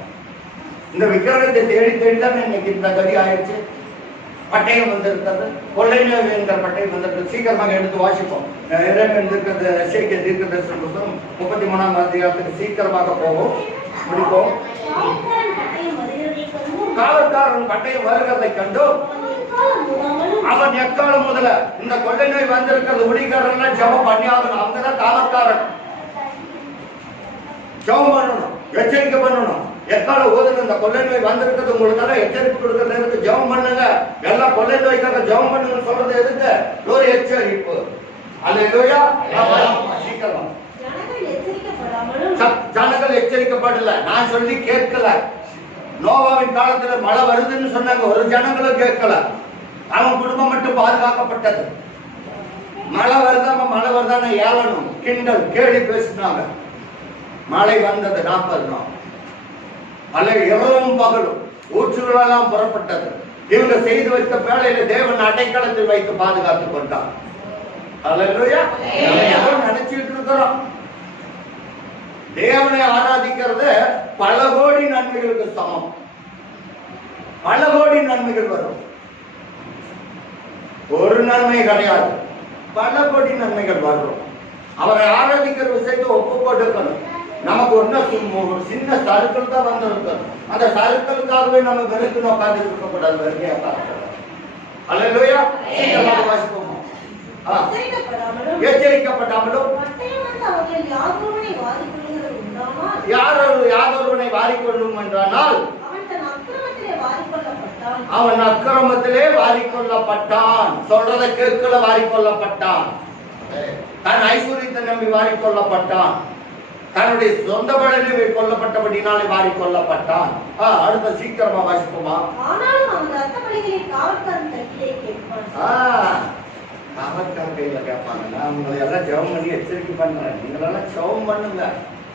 இந்த விக்கிரகத்தை தேடி தேடி தான் இன்னைக்கு இந்த கதி ஆயிடுச்சு. பட்டயம் வந்திருக்கிறது, கொள்ளை நோய் என்கிற பட்டயம் வந்திருக்கிறது. சீக்கிரமாக எடுத்து வாசிப்போம். இருக்கிறது எச்சரிக்கை தீர்க்கதரிசன புத்தகம் 33ஆம் அதிகாரத்துக்கு சீக்கிரமாக போவோம், முடிப்போம். காவல்காரன் பட்டயம் வருகிறதை கண்டும் அவன் எக்காலம் முதல இந்த கொள்ளை நோய் வந்திருக்கிறது ஊழியக்காரன் ஜெபம் பண்ணி ஆகணும். அவங்கதான் காவல்காரன். ஜெபம் பண்ணணும், எச்சரிக்கை பண்ணணும். எக்காலம் ஓதுன இந்த கொள்ளை நோய் வந்திருக்கிறது உங்களுக்கு எச்சரிக்கை கொடுக்கறது எதுக்கு? ஜெபம் பண்ணுங்க. எல்லாம் கொள்ளை நோய்க்காக ஜெபம் பண்ணுங்கன்னு சொல்றது எதுக்கு? ஒரு எச்சரிப்பு. அல்லேலூயா. சீக்கிரம் ஜனங்கள் எச்சரிக்கப்படல, நான் சொல்லி கேட்கல. நோவாவின் காலத்துல மழை வருதுன்னு சொன்னாங்க, ஒரு ஜனங்களும் கேட்கல. அவன் குடும்பம் மட்டும் பாதுகாக்கப்பட்டது. மழை வருதான ஏளனம், கிண்டல், கேலி பேசினாங்க. மழை வந்தது 40 நாள். மழை இரவும் பகலும் ஊற்றுகளெல்லாம் புறப்பட்டது. இவங்க செய்து வைத்த வேலையில தேவன் அடைக்கலத்தில் வைத்து பாதுகாத்துக் கொண்டார். அல்லேலூயா. நினைச்சிட்டு இருக்கிறோம் தேவனை ஆராதிக்கிறது பல கோடி நன்மைகளுக்கு சமம். பல கோடி நன்மைகள் வரும். ஒரு நன்மை கிடையாது, பல கோடி நன்மைகள் வரும். அவரை ஆராதிக்கிற விஷயத்தை ஒப்பு கொடுக்கணும். நமக்கு ஒரு சின்ன சருக்கள் தான் வந்திருக்கணும். அந்த சருக்களுக்காகவே நம்ம வெறுத்து உட்கார்ந்து இருக்கக்கூடாது. வெறுமையா பார்க்கணும். அல்லேலூயா. வாசிப்போம். எச்சரிக்கப்படாமலும் யாரொருவனை வாரிக்கொள்ளும் என்றால் அவன் அக்கிரமத்திலே வாரிக்கொள்ளப்பட்டான். சொல்றதை கேட்கல வாரிக்கொள்ளப்பட்டான். தன் ஐஸ்வர்யத்தை நம்பி வாரிக்கொள்ளப்பட்டான். தன்னுடைய சொந்த பலனை கொல்லப்பட்டபடினாலே வாரிக்கொள்ளப்பட்டான். அடுத்த சீக்கிரமா வாசிப்போமா? காவல்கார் கையில கேட்பாங்க. நான் உங்களை எல்லாம் ஜெபம் பண்ணி எச்சரிக்கை பண்றேன், நீங்களெல்லாம் ஜெபம் பண்ணுங்க.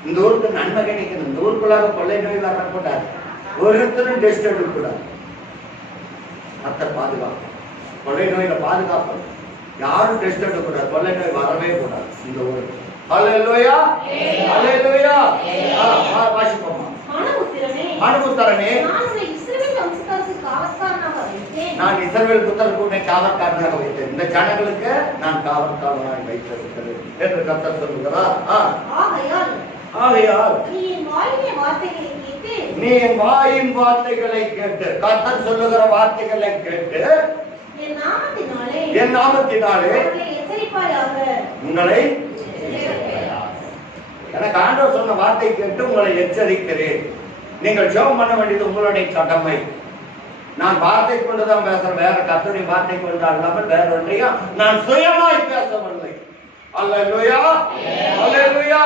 இந்த ஊருக்கு நன்மை கிடைக்கணும். இந்த ஊருக்குள்ளாக கொள்ளை நோய் வரக்கூடாது. ஒருத்தரும் டெஸ்ட் எடுக்கக்கூடாது. மத்தர் பாதுகாப்பு, கொள்ளை நோயில பாதுகாப்பு. யாரும் டெஸ்ட் எடுக்கக்கூடாது. கொள்ளை நோய் வரவே கூடாது இந்த ஊருக்கு. அல்லேலூயா. அல்லேலூயா. வாசிப்போமா? மனுபுத்திரனே, நான் இஸ்ரவேல் புத்திரருக்கு உன்னை காவற்காரனாக வைத்தேன். இந்த ஜனங்களுக்கு நான் காவற்காரனாக வைத்திருக்கிறேன் என்று கர்த்தர் சொல்லுகிறார். ஆகையால் நீ என் வாயின் வார்த்தைகளை கேட்டு, கர்த்தர் சொல்லுகிற வார்த்தைகளை கேட்டு என் நாமத்தினாலே உங்களை, எனக்கு ஆண்டவர் சொன்ன வார்த்தை கேட்டு உங்களை எச்சரிக்கிறேன். நீங்கள் ஜெபம் பண்ண வேண்டியது உங்களுடைய கடமை. நான் வார்த்தை கொண்டுதான் பேசுறேன், வேற கர்த்தருடைய வார்த்தை கொண்டு அல்லாமல் வேற ஒன்றையும் நான் சுயமாய் பேசவில்லை. அல்லேலூயா. அல்லேலூயா.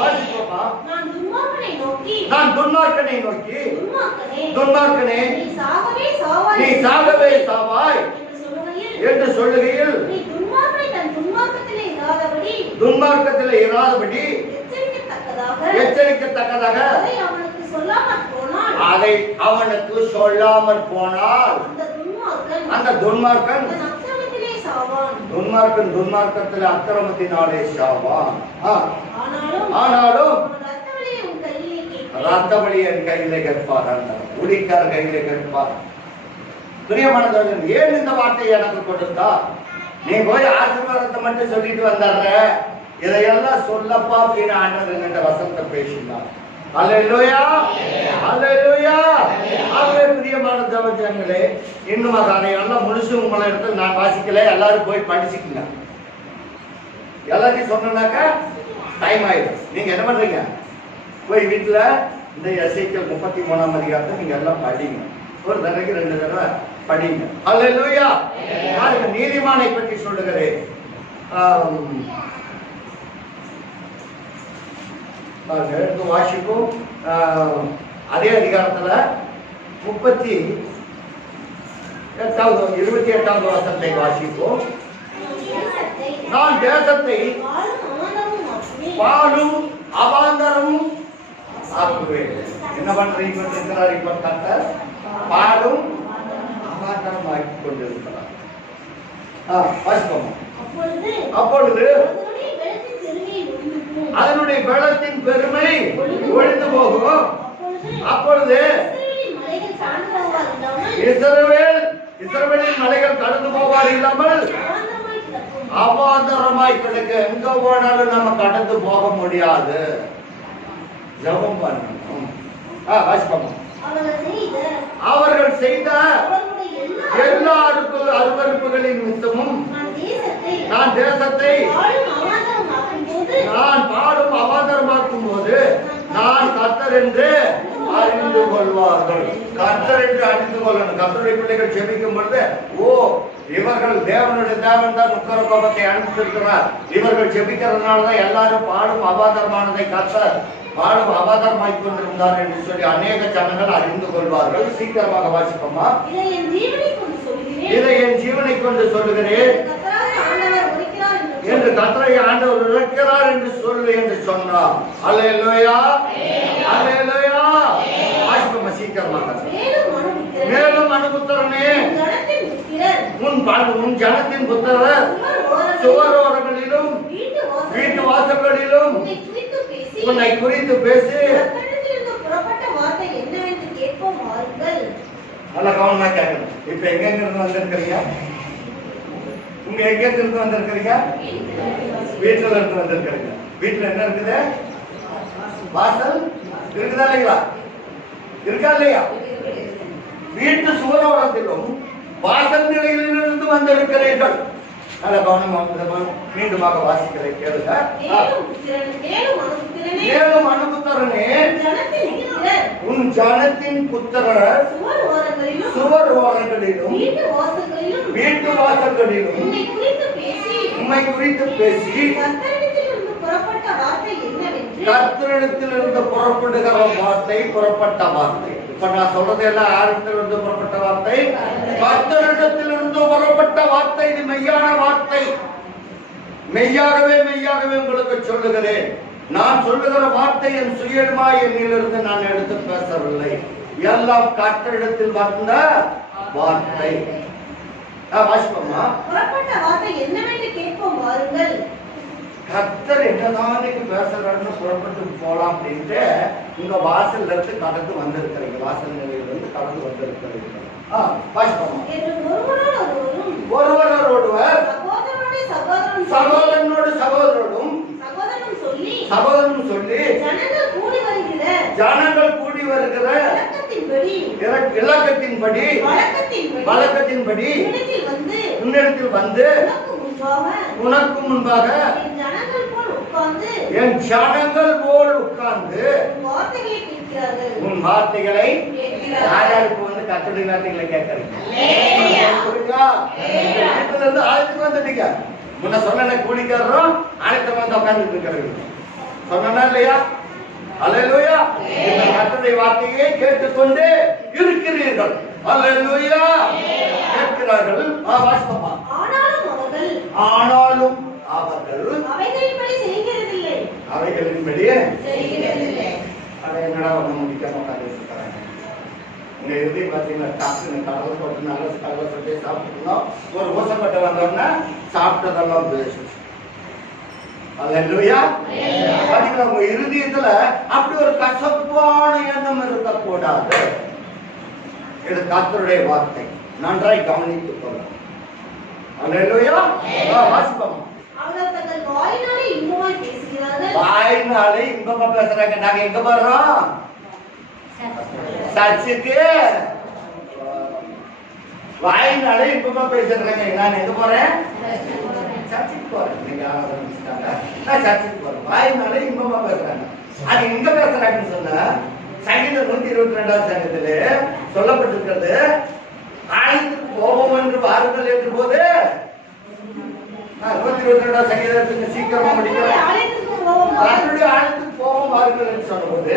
வாசிப்போமா? நான் துன்மார்க்கனை நோக்கி, துன்மார்க்கனே நீ சாகவே சாவாய் என்று சொல்லுகையில், துன்மார்க்கத்திலே இராதபடி எச்சரிக்கத்தக்கதாக அதை அவனுக்கு சொல்லாமல் போனால் அந்த துன்மார்க்கன் துன்மார்க்கத்தில் அக்கிரமத்தினாலே சாவான். ஆனாலும் ரத்தபலி என் கையிலே கேட்பார், அந்த ஊழியக்காரர் கையிலே கேட்பார். பிரியமானவர்கள், ஏன் இந்த வார்த்தையை எனக்கு கொடுத்தா? நீ போய் ஆசீர்வாதத்தை மட்டும் சொல்லிட்டு வந்தார, இதையெல்லாம் சொல்லப்பா அப்படின்னு ஆண்டவர் என்கிட்ட வசனத்தை பேசினார். அல்லேலூயா. அல்லேலூயா. ஆகவே பிரியமான தேவஜனங்களே, இன்னும் அதை எல்லாம் முழுசு உங்களை இடத்துல நான் வாசிக்கல. எல்லாரும் போய் படிச்சுக்குங்க. எல்லாத்தையும் சொன்னாக்கா டைம் ஆயிடும். நீங்க என்ன பண்றீங்க? போய் வீட்டுல இந்த எசேக்கியேல் 33ஆம் அதிகாரத்தை நீங்க எல்லாம் படிங்க. ஒரு தடவைக்கு 2 தடவை படிங்க. அல்லேலூயா. பாருங்க, நீதிமானை பற்றி சொல்லுகிறேன். வாசிப்போம். அதே அதிகாரத்துல 28வது வசனத்தை வாசிப்போம். நான் தேசத்தை பாலும் அவாந்தரமும் ஆக்குவேன். என்ன பண்றீங்க? இப்ப கர்த்தர் பாலும் அவாந்தரம் ஆக்கி கொண்டிருக்கிறார். வாசிப்போம். அப்பொழுது அதனுடைய பலத்தின் பெருமை ஒழிந்து போகும். அப்பொழுது இஸ்ரவேல் இஸ்ரவேலின் மலைகள் கடந்து போவார் இல்லாமல் அவாந்தரமாய் கிடக்கும். அவாந்தரமாய் கிடக்கு. எங்க போனாலும் நம்ம கடந்து போக முடியாது. ஜெபம் பண்ணணும். வாசிப்போம். அவர்கள் செய்த எல்லா அருவருப்புகளின் நிமித்தமும் நான் தேசத்தை நான் பாடும் அவாந்தரமாக்கும் போது நான் கர்த்தர் என்று அறிந்து கொள்வார்கள். கர்த்தர் என்று அறிந்து கொள்ளணும். கர்த்தருடைய பிள்ளைகள் ஜெபிக்கும் பொழுது, ஓ, இவர்கள் தேவனுடைய தேவன் தான் உக்கர கோபத்தை அனுப்பித்திருக்கிறார், இவர்கள் ஜெபிக்கிறதுனாலதான் எல்லாரும் பாடும் அவாந்தரமானதை கர்த்தர் பாடும் அவாந்தரமாய் கொண்டிருந்தார் என்று சொல்லி அநேக ஜனங்கள் அறிந்து கொள்வார்கள். சீக்கிரமாக வாசிப்போமா. இதை என் ஜீவனை கொண்டு சொல்லுகிறேன் என்று கர்த்தரை ஆண்டவர் இருக்கிறார் என்று சொல்லு என்று சொன்னார். அல்லேலூயா, அல்லேலூயா. வாசிப்போமா சீக்கிரமாக. மேலும் மனுபுத்திரனே, உன் ஜனத்தின் புத்திரர் சுவரோரங்களிலும் வீட்டு வாசல்களிலும் உன்னை குறித்து பேசி. நல்லா கவனமா கேட்கணும். இப்ப எங்க இருந்து வந்திருக்கிறீங்க? உங்க எங்க இருந்து வந்திருக்கிறீங்க? வீட்டுல இருந்து வந்திருக்கிறீங்க. வீட்டுல என்ன இருக்குது? வாசல் இருக்குதா இல்லையா? இருக்கா இல்லையா? வீட்டு சுவரோரத்திலும் வாசல் நிலையிலிருந்து வந்திருக்கிறீர்கள். நல்ல கவனமா மீண்டுமாக வாசிக்கிறேன், கேளுங்க. மேலும் மனுபுத்திரனே, உன் ஜனத்தின் புத்திரர் சுவர் ஓரங்களிலும் வீட்டு வாசல்களிலும் உம்மை குறித்து பேசி கர்த்தரிடத்திலிருந்து புறப்படுகிற வார்த்தை, புறப்பட்ட வார்த்தை. இப்ப நான் சொல்றது எல்லாம் யாரிடத்திலிருந்து புறப்பட்ட வார்த்தை? கர்த்தரிடத்திலிருந்து புறப்பட்ட வார்த்தை. இது மெய்யான வார்த்தை. மெய்யாகவே மெய்யாகவே உங்களுக்கு சொல்லுகிறேன். நான் சொல்லுகிற வார்த்தை என் சுயமா என்னிலிருந்து நான் எடுத்து பேசவில்லை. எல்லாம் கர்த்தரிடத்தில் வந்த வார்த்தை. வாசிப்போமா. புறப்பட்ட வார்த்தை என்னவென்று கேட்போம் வாருங்கள். கர்த்தர் என்னதானுக்கு பேசுறாருன்னு புறப்பட்டு போலாம் அப்படின்ட்டு உங்க வாசல்ல இருந்து கடந்து வந்திருக்கிறீங்க. வாசல் நிலையிலிருந்து கடந்து வந்திருக்கிறீங்க. ஒருவரோடுவர் சகோதரனோடு சகோதரனும் சகோதரனும் சொல்லி ஜனங்கள் கூடி வருகிற இலக்கத்தின்படி வழக்கத்தின்படி உன்னிடத்தில் வந்து உனக்கு முன்பாக என் ஜனங்கள் போல் உட்கார்ந்து உன் வார்த்தைகளை யாருக்கு வந்து கர்த்தருடைய வார்த்தைகளை கேட்கறீங்க. வீட்டுல இருந்து ஆழத்துக்கு வந்துட்டீங்க. முன்ன சொன்ன கூலிக்காரரும் ஆழத்துக்கு வந்து உட்கார்ந்துட்டு இருக்கிறீங்க. சொன்னா இல்லையா? அல்லேலூயா. இந்த கர்த்தருடைய வார்த்தையை கேட்டுக்கொண்டு இருக்கிறீர்கள். அல்லேலூயா. கேட்கிறார்கள். வாசிப்போமா. ஆனாலும் அவர்கள் அவைகளின்படி அதை என்னடா ஒண்ணு முடிக்காம உட்காந்துருக்கிறாங்க. உங்க இறுதி பார்த்தீங்கன்னா டாக்டர் கடலை போட்டு நல்ல கடலை போட்டு சாப்பிட்டுருந்தோம். ஒரு ஊசப்பட்ட வந்தோம்னா சாப்பிட்டதெல்லாம் பேசு. அல்லேலூயா. பாத்தீங்களா, உங்க இருதயத்துல அப்படி ஒரு கசப்பான எண்ணம் இருக்கக்கூடாது. இது கர்த்தருடைய வார்த்தை. நன்றாய் கவனித்துக் கொள்ளும். அல்லேலூயா. வாசிப்போம். வாயினாலே இன்பமா பேசுறாங்க. நாங்க எங்க போறோம்? சர்ச்சுக்கு. வாயினாலே இன்பமா பேசுறாங்க. நான் எங்க போறேன்? சர்ச்சுக்கு போறேன். நீங்க நான் சர்ச்சுக்கு போறேன். வாயினாலே இன்பமா பேசுறாங்க. அது எங்க பேசுறாங்கன்னு சொன்னா சங்கீதம் 122 சங்கத்திலே சொல்லப்பட்டிருக்கிறது. ஆயத்துக்கு போவோம் என்று வாருங்கள் என்று போது 122 சங்கீதத்துக்கு சீக்கிரமா முடிக்கிறோம். ஆழத்துக்கு போவோம் வாருங்கள் என்று சொல்லும்போது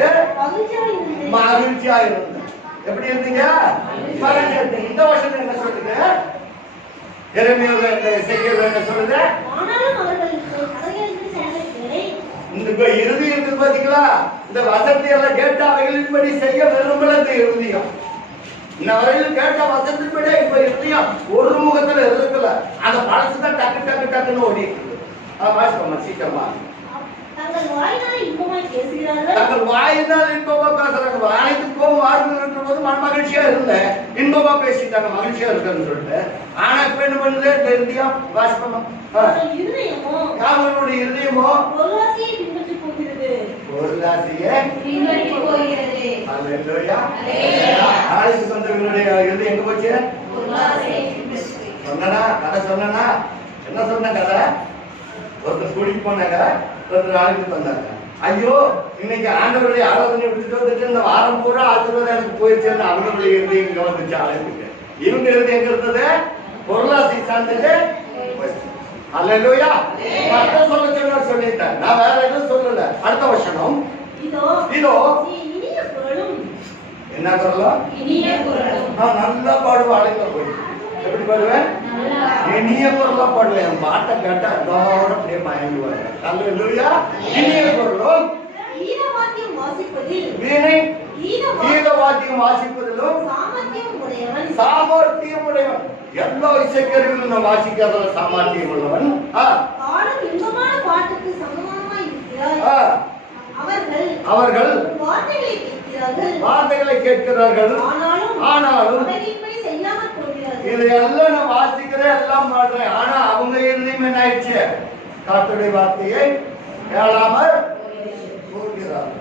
மகிழ்ச்சியா இருந்தேன். எப்படி இருந்தீங்க? இந்த வருஷம் என்ன சொல்லுங்க? எரேமியாவுல எசேக்கியேல் என்ன சொல்லுது? இந்த இறுதி இருக்கு பாத்தீங்களா? இந்த வசனத்தை எல்லாம் கேட்ட அவைகளின்படி செய்ய விரும்பல. இந்த இறுதியம் இன்ன வரையில் கேட்ட வசனத்தின்படி இப்ப இறுதியம் ஒரு முகத்துல இருக்கல. அந்த பழசுதான் டக்கு டக்கு டக்குன்னு ஓடி. வாசிப்போமா சீக்கிரமா. தங்கள் வாயினால் இன்பமாய் பேசுகிறார்கள். தங்கள் வாயினால் இன்பமா பேசுறாங்க. வாய்க்கு கோபம் வார்த்தை போது மகிழ்ச்சியா இருந்தேன், இன்பமா பேசிட்டாங்க, மகிழ்ச்சியா இருக்குன்னு சொல்லிட்டு. ஆனா இப்ப என்ன பண்ணுது? இந்தியா வாசிப்போம். அவர்கள் இருதயமோ அவர்களுடைய இருதயமோ பொருளாசையை பின்பற்றி போகிறது. பொருளாசையே பின்பற்றி போகிறது. அல்லேலூயா. நாளைக்கு சொந்தங்களுடைய இருதயம் எங்க போச்சு? பொருளாசையை பின்பற்றி. சொன்னா கதை சொன்னா என்ன சொன்ன கதை? ஒருத்தர் கூட்டிட்டு போனாங்க, ஒருத்தர் ஆளுக்கு வந்தாங்க. ஐயோ இன்னைக்கு ஆண்டவருடைய ஆராதனை விட்டுட்டு வந்துட்டு இந்த வாரம் பூரா ஆசீர்வாதம் எனக்கு போயிடுச்சு. அவங்களுடைய இருந்து இங்க வந்துச்சு ஆளுக்கு. இவங்க இருந்து எங்க இருந்தது? பொருளாசி சார்ந்தது. அல்லேலூயா. சொல்லிட்டேன், நான் வேற எதுவும் சொல்லல. அடுத்த வசனம் இதோ இதோ இனிய குரலும். என்ன குரலும்? இனிய குரலும். நான் நல்லா பாடுவேன். ஆளுங்க போய் எப்படி பாடுவேன்? இனிய குரலா பாடுவேன். பாட்டை கேட்டா எல்லாரும் அப்படியே மயங்குவாங்க. அல்லேலூயா. இனிய குரலும் ஈரவாத்தியம் வாசிப்பதில் வீணை ஈரவாத்தியம் வாத்தியம் வாசிப்பதிலும் சாமர்த்தியம் உடையவன். சாமர்த்தியம் உடையவன். எல்லா இசைக்கருவிகளும் நான் வாசிக்காத சாமர்த்தியம் உள்ளவன். பாடும் இன்பமான பாட்டுக்கு சமமாய் இருக்கிறார். அவர்கள் வார்த்தைகளை கேட்கிறார்கள், ஆனாலும் உலகின்படி செய்யாமல் போகிறார்கள். இதையெல்லாம் நான் வாசிக்கிறேன், எல்லாம் பாடுறேன். ஆனா அவங்க இருந்தே என்ன ஆயிடுச்சு? கர்த்தருடைய வார்த்தையை கேளாமல் போகிறார்கள்.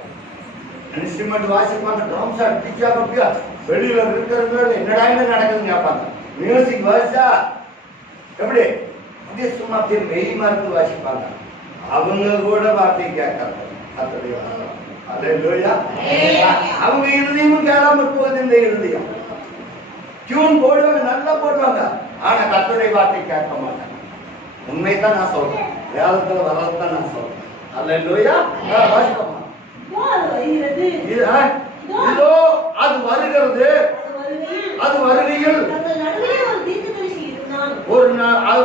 இன்ஸ்ட்ருமெண்ட் வாசிப்பாங்க, ட்ரம்ஸ் அடிச்சாங்க, வெளியில இருக்கிறவங்க என்னடா என்ன நடக்குதுன்னு கேட்பாங்க. மியூசிக் வாசிச்சா எப்படி அப்படியே சும்மா அப்படியே மெய் மருந்து வாசிப்பாங்க. அவங்க கூட வார்த்தையை கேட்கறாங்க. கர்த்தருடைய வார்த்தை. அல்லேலூயா. அவங்க இருதயமும் கேளாம போகுது. இந்த இருதயம் டியூன் போடுவாங்க, நல்லா போடுவாங்க, ஆனா கர்த்தருடைய வார்த்தை கேட்க மாட்டாங்க. உண்மைதான் நான் சொல்றேன், வேதத்துல வர்றதுதான் நான் சொல்றேன். அல்லேலூயா. வாசிப்போமா? இதோ அது வருகிறது, அது வருகையில்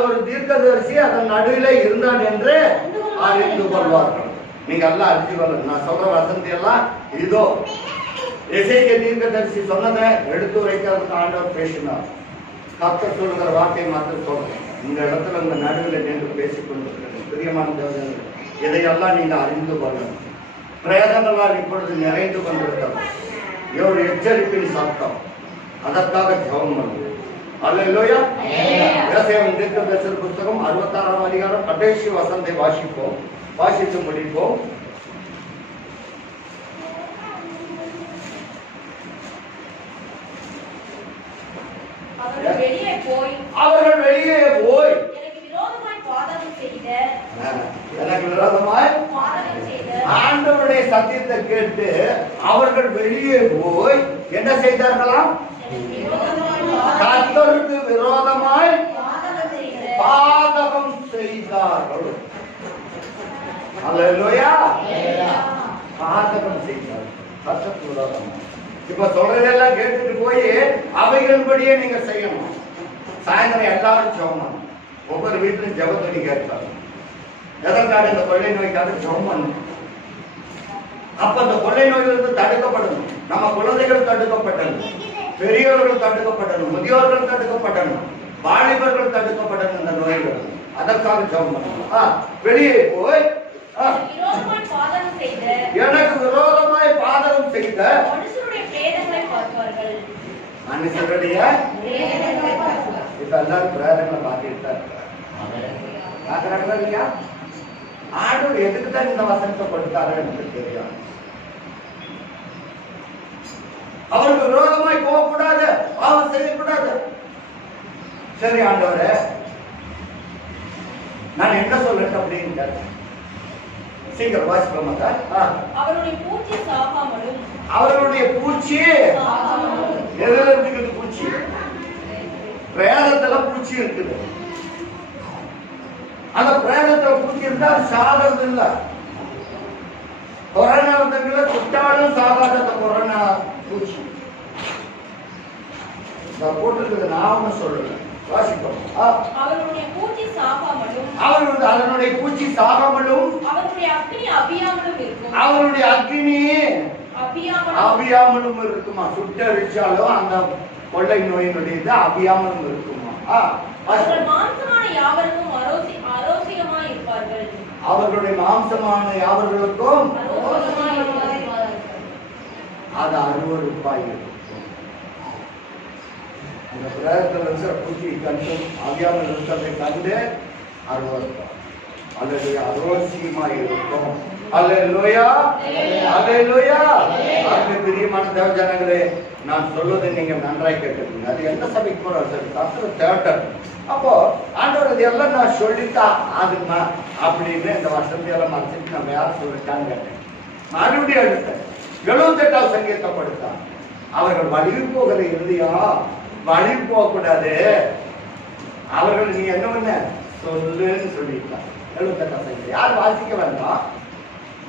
ஒரு தீர்க்கதரிசி அதன் நடுவிலே இருந்தான் என்று அறிந்து கொள்வார்கள். நீங்க எல்லாம் அறிஞ்சு கொள்ளுங்க. நான் சொல்ற வசந்தி எல்லாம் இதோ எசேக்கியேல் தீர்க்கதரிசி சொன்னதை எடுத்து வைக்கிறதுக்கு ஆண்டவர் பேசினார். கர்த்தர் சொல்லுகிற வார்த்தையை மாத்திரம் சொல்றேன். இந்த இடத்துல உங்க நடுவில் நின்று பேசிக் கொண்டிருக்கிறேன். பிரியமான தேவனே, இதையெல்லாம் நீங்க அறிந்து கொள்ளணும். பிரேதங்களால் இப்பொழுது நிறைந்து கொண்டிருக்கிறது. ஒரு எச்சரிப்பின் சத்தம், அதற்காக ஜெபம் பண்ணுவோம். அல்லேலூயா. ஏசாயாவின் தீர்க்கதரிசன புத்தகம் 66ஆம் அதிகாரம் கடைசி வசனத்தை வாசிப்போம், வாசித்து முடிப்போம். அவர்கள் வெளியே போய் எனக்கு விரோதமாய் ஆண்டவருடைய சத்தியத்தை கேட்டு அவர்கள் வெளியே போய் என்ன செய்தார்களாம்? கர்த்தருக்கு விரோதமாய் பாதகம் செய்தார்கள். அல்லேலூயா. பாதகம் செய்தார்கள் கர்த்தருக்கு விரோதமாய். இப்ப சொல்றதெல்லாம் கேட்டுட்டு போய் அவைகளின்படியே நீங்க செய்யணும். சாயந்தரம் எல்லாரும் ஜெபம், ஒவ்வொரு வீட்டிலும் ஜெபத்தடி கேட்பாங்க. எதற்காக? இந்த கொள்ளை நோய்க்காக ஜெபம் பண்ணணும். அப்ப அந்த கொள்ளை நோயிலிருந்து தடுக்கப்படணும். நம்ம குழந்தைகள் தடுக்கப்படணும், பெரியவர்கள் தடுக்கப்படணும், முதியோர்கள் தடுக்கப்படணும், வாலிபர்கள் தடுக்கப்படணும். இந்த நோய்கள் அதற்காக ஜெபம் பண்ணணும். வெளியே போய் எனக்கு விரோதமாய் பாதகம் செய்த மனுஷருடைய இப்ப எல்லாரும் பிரேதங்களை பார்த்துட்டு தான் இருக்கிறாங்க இல்லையா? ஆண்டவர் எதுக்கு தான் இந்த வசனத்தை கொடுத்தாரு எனக்கு தெரியும். அவருக்கு விரோதமாய் போகக்கூடாது, பாவம் செய்யக்கூடாது. சரி ஆண்டவரே, நான் என்ன சொல்றேன் அப்படின்னு கேட்டேன். சீக்கிரம் வாசிப்போமாக்கா. அவருடைய பூச்சி எதுல இருக்குது? பூச்சி பிரேதத்துல பூச்சி இருக்குது. அந்த பிரேதத்துல பூச்சி இருந்தா அது சாகிறது இல்ல. கொரோனா வந்தவங்கள சுட்டாலும் சாகாத கொரோனா பூச்சி போட்டிருக்குது. நான் ஒண்ணு சொல்லல, வாசிப்போம். அவருடைய பூச்சி சாகாமலும் அவருடைய அக்னி அபியாமலும் இருக்குமா? சுட்டரிச்சாலும் அந்த கொள்ளை நோயினுடைய அபியாமலும் இருக்குமா? அவர்களுடைய மாம்சமான யாவர்களுக்கும் அது அருவருப்பாய் இருக்கும். அந்த பிரேதத்தில் இருக்கிற பூச்சி கண்டும் ஆவியாமல் இருக்கிறதை கண்டு அருவருப்பாய் அல்லது அரோசியமாய் இருக்கும். அல்லேலூயா, அல்லேலூயா. பிரியமான தேவஜனங்களே, நான் சொல்வதை நீங்க நன்றாய் கேட்டுக்கீங்க. அது எந்த சபைக்கு போறோம் சார்? கர்த்தர் தேட்டர். அப்போ ஆண்டவர் இது எல்லாம் நான் சொல்லிட்டா ஆகுமா அப்படின்னு இந்த வசந்தியெல்லாம் மறைச்சிட்டு நம்ம யாரும் சொல்லிட்டான்னு கேட்டேன். மறுபடியும் எடுத்தேன். 78ஆம் சங்கீதத்தை படுத்தான். அவர்கள் வழி போகிற இறுதியா வழி போகக்கூடாது. அவர்கள் நீ என்ன பண்ண சொல்லுன்னு சொல்லிட்டான். 78ஆம் சங்கீதம் யார் வாசிக்க வேண்டாம்,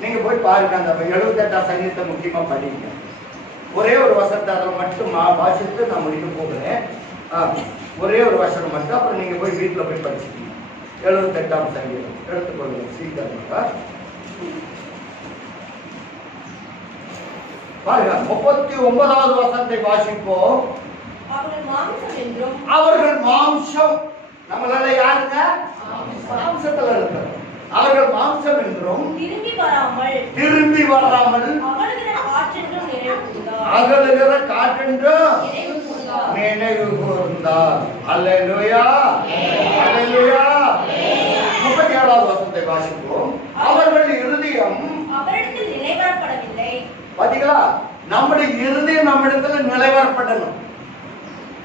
நீங்க போய் பாருங்க. அந்த 78ஆம் சங்கீதத்தை முக்கியமா படிங்க. ஒரே ஒரு வசனத்தை அதில் மட்டும் வாசித்து நான் முடிக்க போகிறேன். ஒரே ஒரு வசனம் மட்டும், அப்புறம் நீங்க போய் வீட்டுல போய் படிச்சுக்கீங்க. 78ஆம் சங்கீதம் எடுத்துக்கொள்ளுங்க சீக்கிரம். பாருங்க 39வது வசனத்தை வாசிப்போம். அவர்கள் மாம்சம், நம்மளால யாருங்க மாம்சத்துல இருக்கிறோம். அவர்கள் மாம்சம் என்றும் திரும்பி வராமல் அகலுகிற காற்றென்றும் நினைவு கூர்ந்தார். அல்லேலூயா, அல்லேலூயா. 37வது வசனத்தை வாசிப்போம். அவர்கள் இருதயம் அவரிடத்தில் நிலைவரப்படவில்லை. பாத்தீங்களா, நம்முடைய இருதயம் நம்மிடத்துல நிலைவரப்படணும்.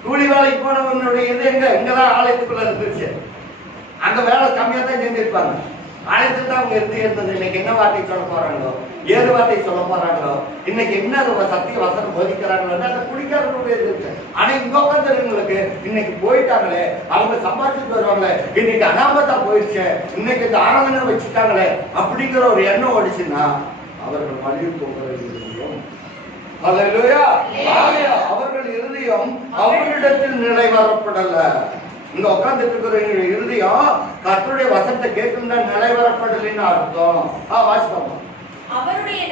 கூலி வேலைக்கு போனவனுடைய இது எங்கதான் ஆலயத்துக்குள்ள இருந்துச்சு. அங்க வேலை கம்மியா தான் செஞ்சிருப்பாங்க. ஆலயத்துல தான் அவங்க இருந்தது. இன்னைக்கு என்ன வார்த்தை சொல்ல போறாங்களோ, ஏது வார்த்தை சொல்ல போறாங்களோ, இன்னைக்கு என்ன சத்திய வசனம் போதிக்கிறாங்களோ, அந்த குடிக்காரங்களுடைய இருக்கு. ஆனா இங்க உட்காந்துருக்கு இன்னைக்கு போயிட்டாங்களே, அவங்க சம்பாதிச்சுட்டு வருவாங்களே, இன்னைக்கு அனாமத்தா போயிடுச்சு, இன்னைக்கு இந்த ஆராதனை வச்சுட்டாங்களே அப்படிங்கிற ஒரு எண்ணம் ஓடிச்சுன்னா அவர்கள் வழி போகிறது. அல்லேலூயா. அவர்கள் இருதயம் அவரிடத்தில் நிலைவரப்படல. இங்க உட்கார்ந்துட்டு இருக்கிற இருதயம் கர்த்தருடைய வசனத்தை கேட்கின்ற நிலைவரப்படலைன்னு அர்த்தம். வாசிப்போம். அவருடைய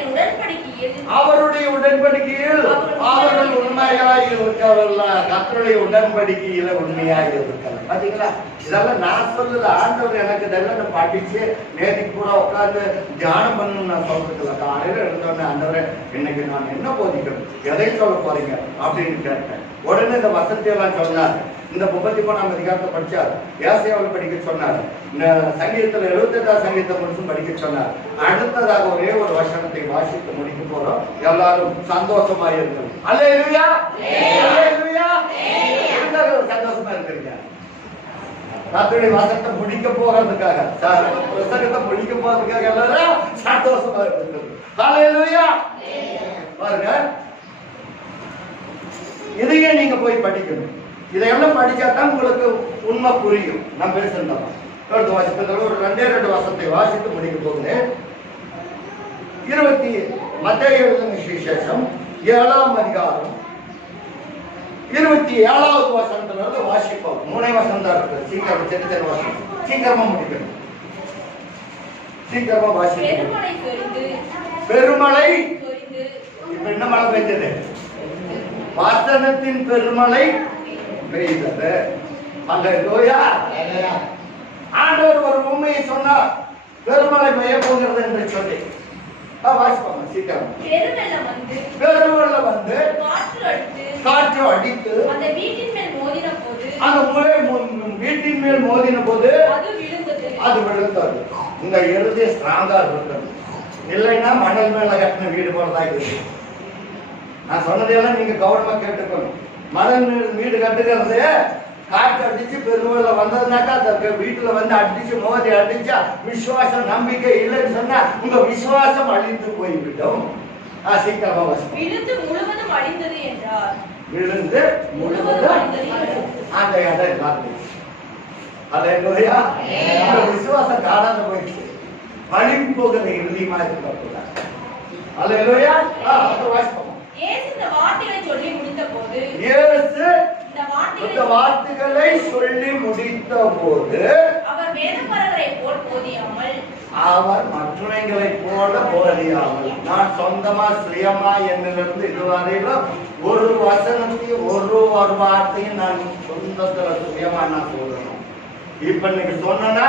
உடன்படிக்கையில் அவர்கள் உண்மையாய் இருக்கவில்லை. கர்த்தருடைய உடன்படிக்கையில உண்மையாய் இருக்கல. பாத்தீங்களா, இதெல்லாம் நான் சொல்லல, ஆண்டவர் எனக்கு இதெல்லாம் படிச்சு நேற்றுக்கு கூட உட்கார்ந்து தியானம் பண்ணணும்னு நான் சொல்றதுல. காலையில இருந்தோடனே ஆண்டவரே இன்னைக்கு நான் என்ன போதிக்கணும், எதை சொல்ல போறீங்க அப்படின்னு கேட்டேன். உடனே இந்த வசனத்தை எல்லாம் சொன்னார். இந்த 33ஆம் அதிகாரத்தை படிச்சார். ஏசாயாவில் படிக்க சொன்னார். இந்த சங்கீதத்துல 78ஆம் சங்கீதத்தை மட்டும் படிக்க சொன்னார். அடுத்ததாக ஒரே ஒரு வசனத்தை வாசித்து முடிக்க போறோம். எல்லாரும் சந்தோஷமா இருக்கணும். அல்லேலூயா, அல்லேலூயா. சந்தோஷமா இருக்கிறீங்க. கர்த்தருடைய வசனத்தை முடிக்க போகிறதுக்காக, புத்தகத்தை முடிக்க போறதுக்காக எல்லாரும் சந்தோஷமா இருக்கணும். அல்லேலூயா. பாருங்க, இதையே நீங்க போய் படிக்கணும். இதையெல்லாம் படிச்சா தான் உங்களுக்கு உண்மை புரியும். நான் பேசுறேன். அடுத்த வாசிப்பதில் ஒரு 2 வசனத்தை வாசித்து முடிக்க போகிறேன். மத்தேயு சுவிசேஷம் 7ஆம் அதிகாரம் 27வது வசனத்திலிருந்து வாசிப்போம். 3 வசனம் தான் இருக்கு. சீக்கிரம் தெரிஞ்ச வசனம், சீக்கிரமா முடிக்கணும். சீக்கிரமா வாசிப்போம். பெருமழை. இப்ப என்ன மழை பெய்தது? வசனத்தின் பெருமழை பெய்தது. அல்லேலூயா. ஆண்டவர் ஒரு உண்மையை சொன்னார், பெருமழை பெய்ய போகிறது என்று சொல்லி. வாசிப்பாங்க சீக்கிரம். பெருமழை வந்து காற்று அடித்து அந்த வீட்டின் மேல் மோதின போது அது விழுந்தது. இந்த இறுதி ஸ்ட்ராங்கா இருந்தது. இல்லைன்னா மணல் மேல கட்டின வீடு போலதான் இருக்கு. நான் சொன்னதையெல்லாம் நீங்க கவனமா கேட்டுக்கணும். மணல் வீடு கட்டுகிறது காற்று அடிச்சு பெருமழை வந்ததுனாக்கா அந்த வீட்டுல வந்து அடிச்சு மோதி அடிச்சா விசுவாசம் நம்பிக்கை இல்லைன்னு சொன்னா உங்க விசுவாசம் அழிந்து போய்விடும். சீக்கிரமா விழுந்து முழுவதும் அழிந்தது என்றார். விழுந்து முழுவதும் அந்த இடம் எல்லாத்தையும். அல்லேலூயா. விசுவாசம் காணாத போயிடுச்சு. வழி போகிற இறுதியமா இருக்க. அல்லேலூயா. வாசிப்போம். இயேசு இந்த வார்த்தைகளை சொல்லி முடித்த போது அவர் மற்றவர்களை போல போதியாமல், நான் சொந்தமா சுயமா என்னிலிருந்து இதுவரையிலும் ஒரு வசனத்தையும் ஒரு வார்த்தையும் நான் சொந்தத்துல சுயமா நான் சொல்லணும். இப்ப நீங்க சொன்னா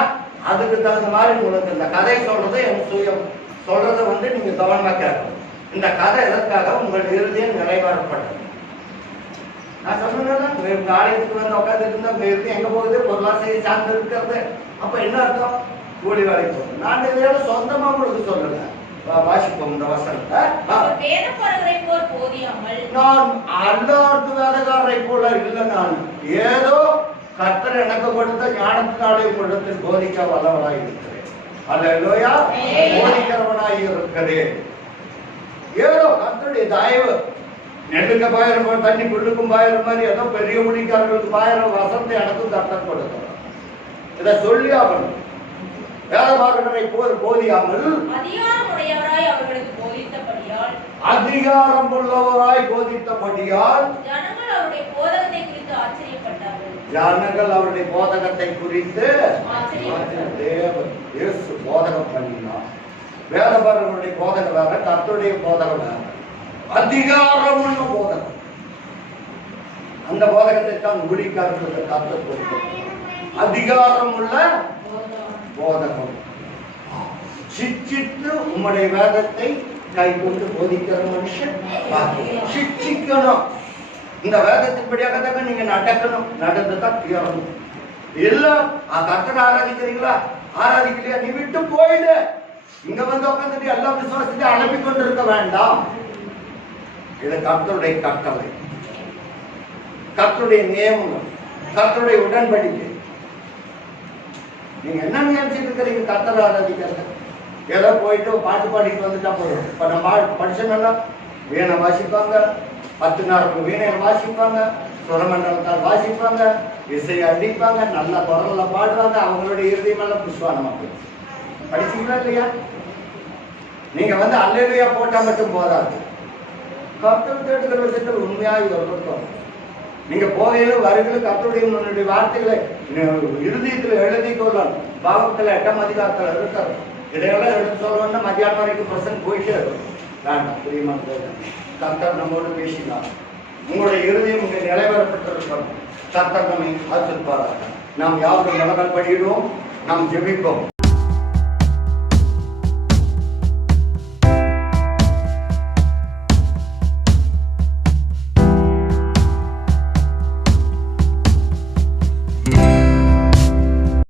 அதுக்கு தகுந்த மாதிரி உங்களுக்கு இந்த கதை சொல்றது என் சுயம் சொல்றதை நீங்க கவனமா கேட்கணும். இந்த கதை எதற்காக உங்கள் இறுதியும் நிறைவேறப்பட்டது. நான் சொன்னேன் ஆலயத்துக்கு வந்து உட்காந்து இருந்தா உங்க இறுதி எங்க போகுது, பொருளாசையை சார்ந்து இருக்கிறது. அப்ப என்ன அர்த்தம்? கூலி வேலைக்கு போகணும். நான் இதோட சொந்தமா உங்களுக்கு சொல்லுங்க. வாசிப்போம் இந்த வசனத்தை. நான் அல்லார்த்து வேதக்காரரை போல இல்லை. நான் ஏதோ கர்த்தர் எனக்கு கொடுத்த ஞானத்தினாலே உங்களிடத்தில் போதிக்க வல்லவராய் இருக்கிறேன். அல்லேலூயா. போதிக்கிறவனாய் இருக்கிறேன். ஏதோ கர்த்தருடைய தயவு. நெல்லுக்கு பாயிரம் தண்ணி புல்லுக்கும் பாயிரம் மாதிரி ஏதோ பெரிய மொழிக்காரர்களுக்கு பாயிரம் வசனத்தை எனக்கும் கர்த்தர் கொடுக்கிறார். இதை சொல்லி ஆகணும். வேதபாரகரை போல் போதியாமல் அதிகாரம் உள்ளவராய் போதித்தபடியால் ஜனங்கள் அவருடைய போதகத்தை குறித்து போதகம் பண்ணினார். வேதபாரகருடைய போதகம் வேற, கர்த்தருடைய போதகம் வேற. அதிகாரம் உள்ள போதகம். அந்த போதகத்தை தான் குடிக்காரர்களுக்கு கர்த்தர் கொடுத்தார். அதிகாரம் உள்ள போதகம். சிச்சித்து உம்முடைய வேதத்தை கை கொண்டு போதிக்கிற மனுஷன் சிச்சிக்கணும். இந்த வேதத்தின்படியாக நீங்க நடக்கணும். நடந்துதான் தீரணும். இல்ல கர்த்தரை ஆராதிக்கிறீங்களா, ஆராதிக்கலையா, நீ விட்டு போயிடு. இங்க வந்து உட்காந்துட்டு எல்லா விசுவாசத்தையும் அனுப்பி கொண்டிருக்க வேண்டாம். இது கர்த்தருடைய கட்டளை, கர்த்தருடைய நியமங்கள், கர்த்தருடைய உடன்படிக்கை. நீங்க என்ன நினைச்சிட்டு இருக்கிறீங்க? கர்த்தரை ஆராதிக்கிறது ஏதோ போயிட்டு பாட்டு பாடிட்டு வந்துட்டா போதும். இப்ப நம்ம படிச்சோம்னா வீணை வாசிப்பாங்க, 10 நாளுக்கு வீணையை வாசிப்பாங்க, சுரமண்டலத்தால் வாசிப்பாங்க, இசையை அடிப்பாங்க, நல்ல குரல்ல பாடுவாங்க. அவங்களுடைய இறுதியெல்லாம் புஷ்வானமா போயிடுச்சு. படிச்சீங்களா இல்லையா? நீங்க அல்லேலூயா போட்டா மட்டும் போதாது. கர்த்தர் தேடுகிற விஷயத்தில் உண்மையாக இருக்கும். நீங்க போகையில வருகிற கர்த்தருடைய வார்த்தைகளை இறுதியத்தில் எழுதி கொள்ளலாம். பாவத்துல 8ஆம் அதிகாரத்தில் இருக்காரு. இதையெல்லாம் எடுத்து சொல்லணும்னா மத்தியானம் வரைக்கும் பிரசன் போயிட்டே இருக்கும். வேண்டாம், பிரியமான கர்த்தர் நம்மோடு பேசினார். உங்களுடைய இறுதியும் இங்கே நிறைவேறப்பட்டிருக்கணும். கர்த்தர் நம்மை ஆசிர்வாராக. நாம் யாரும் நிலங்கள் படியிடுவோம், நாம் ஜெபிப்போம்.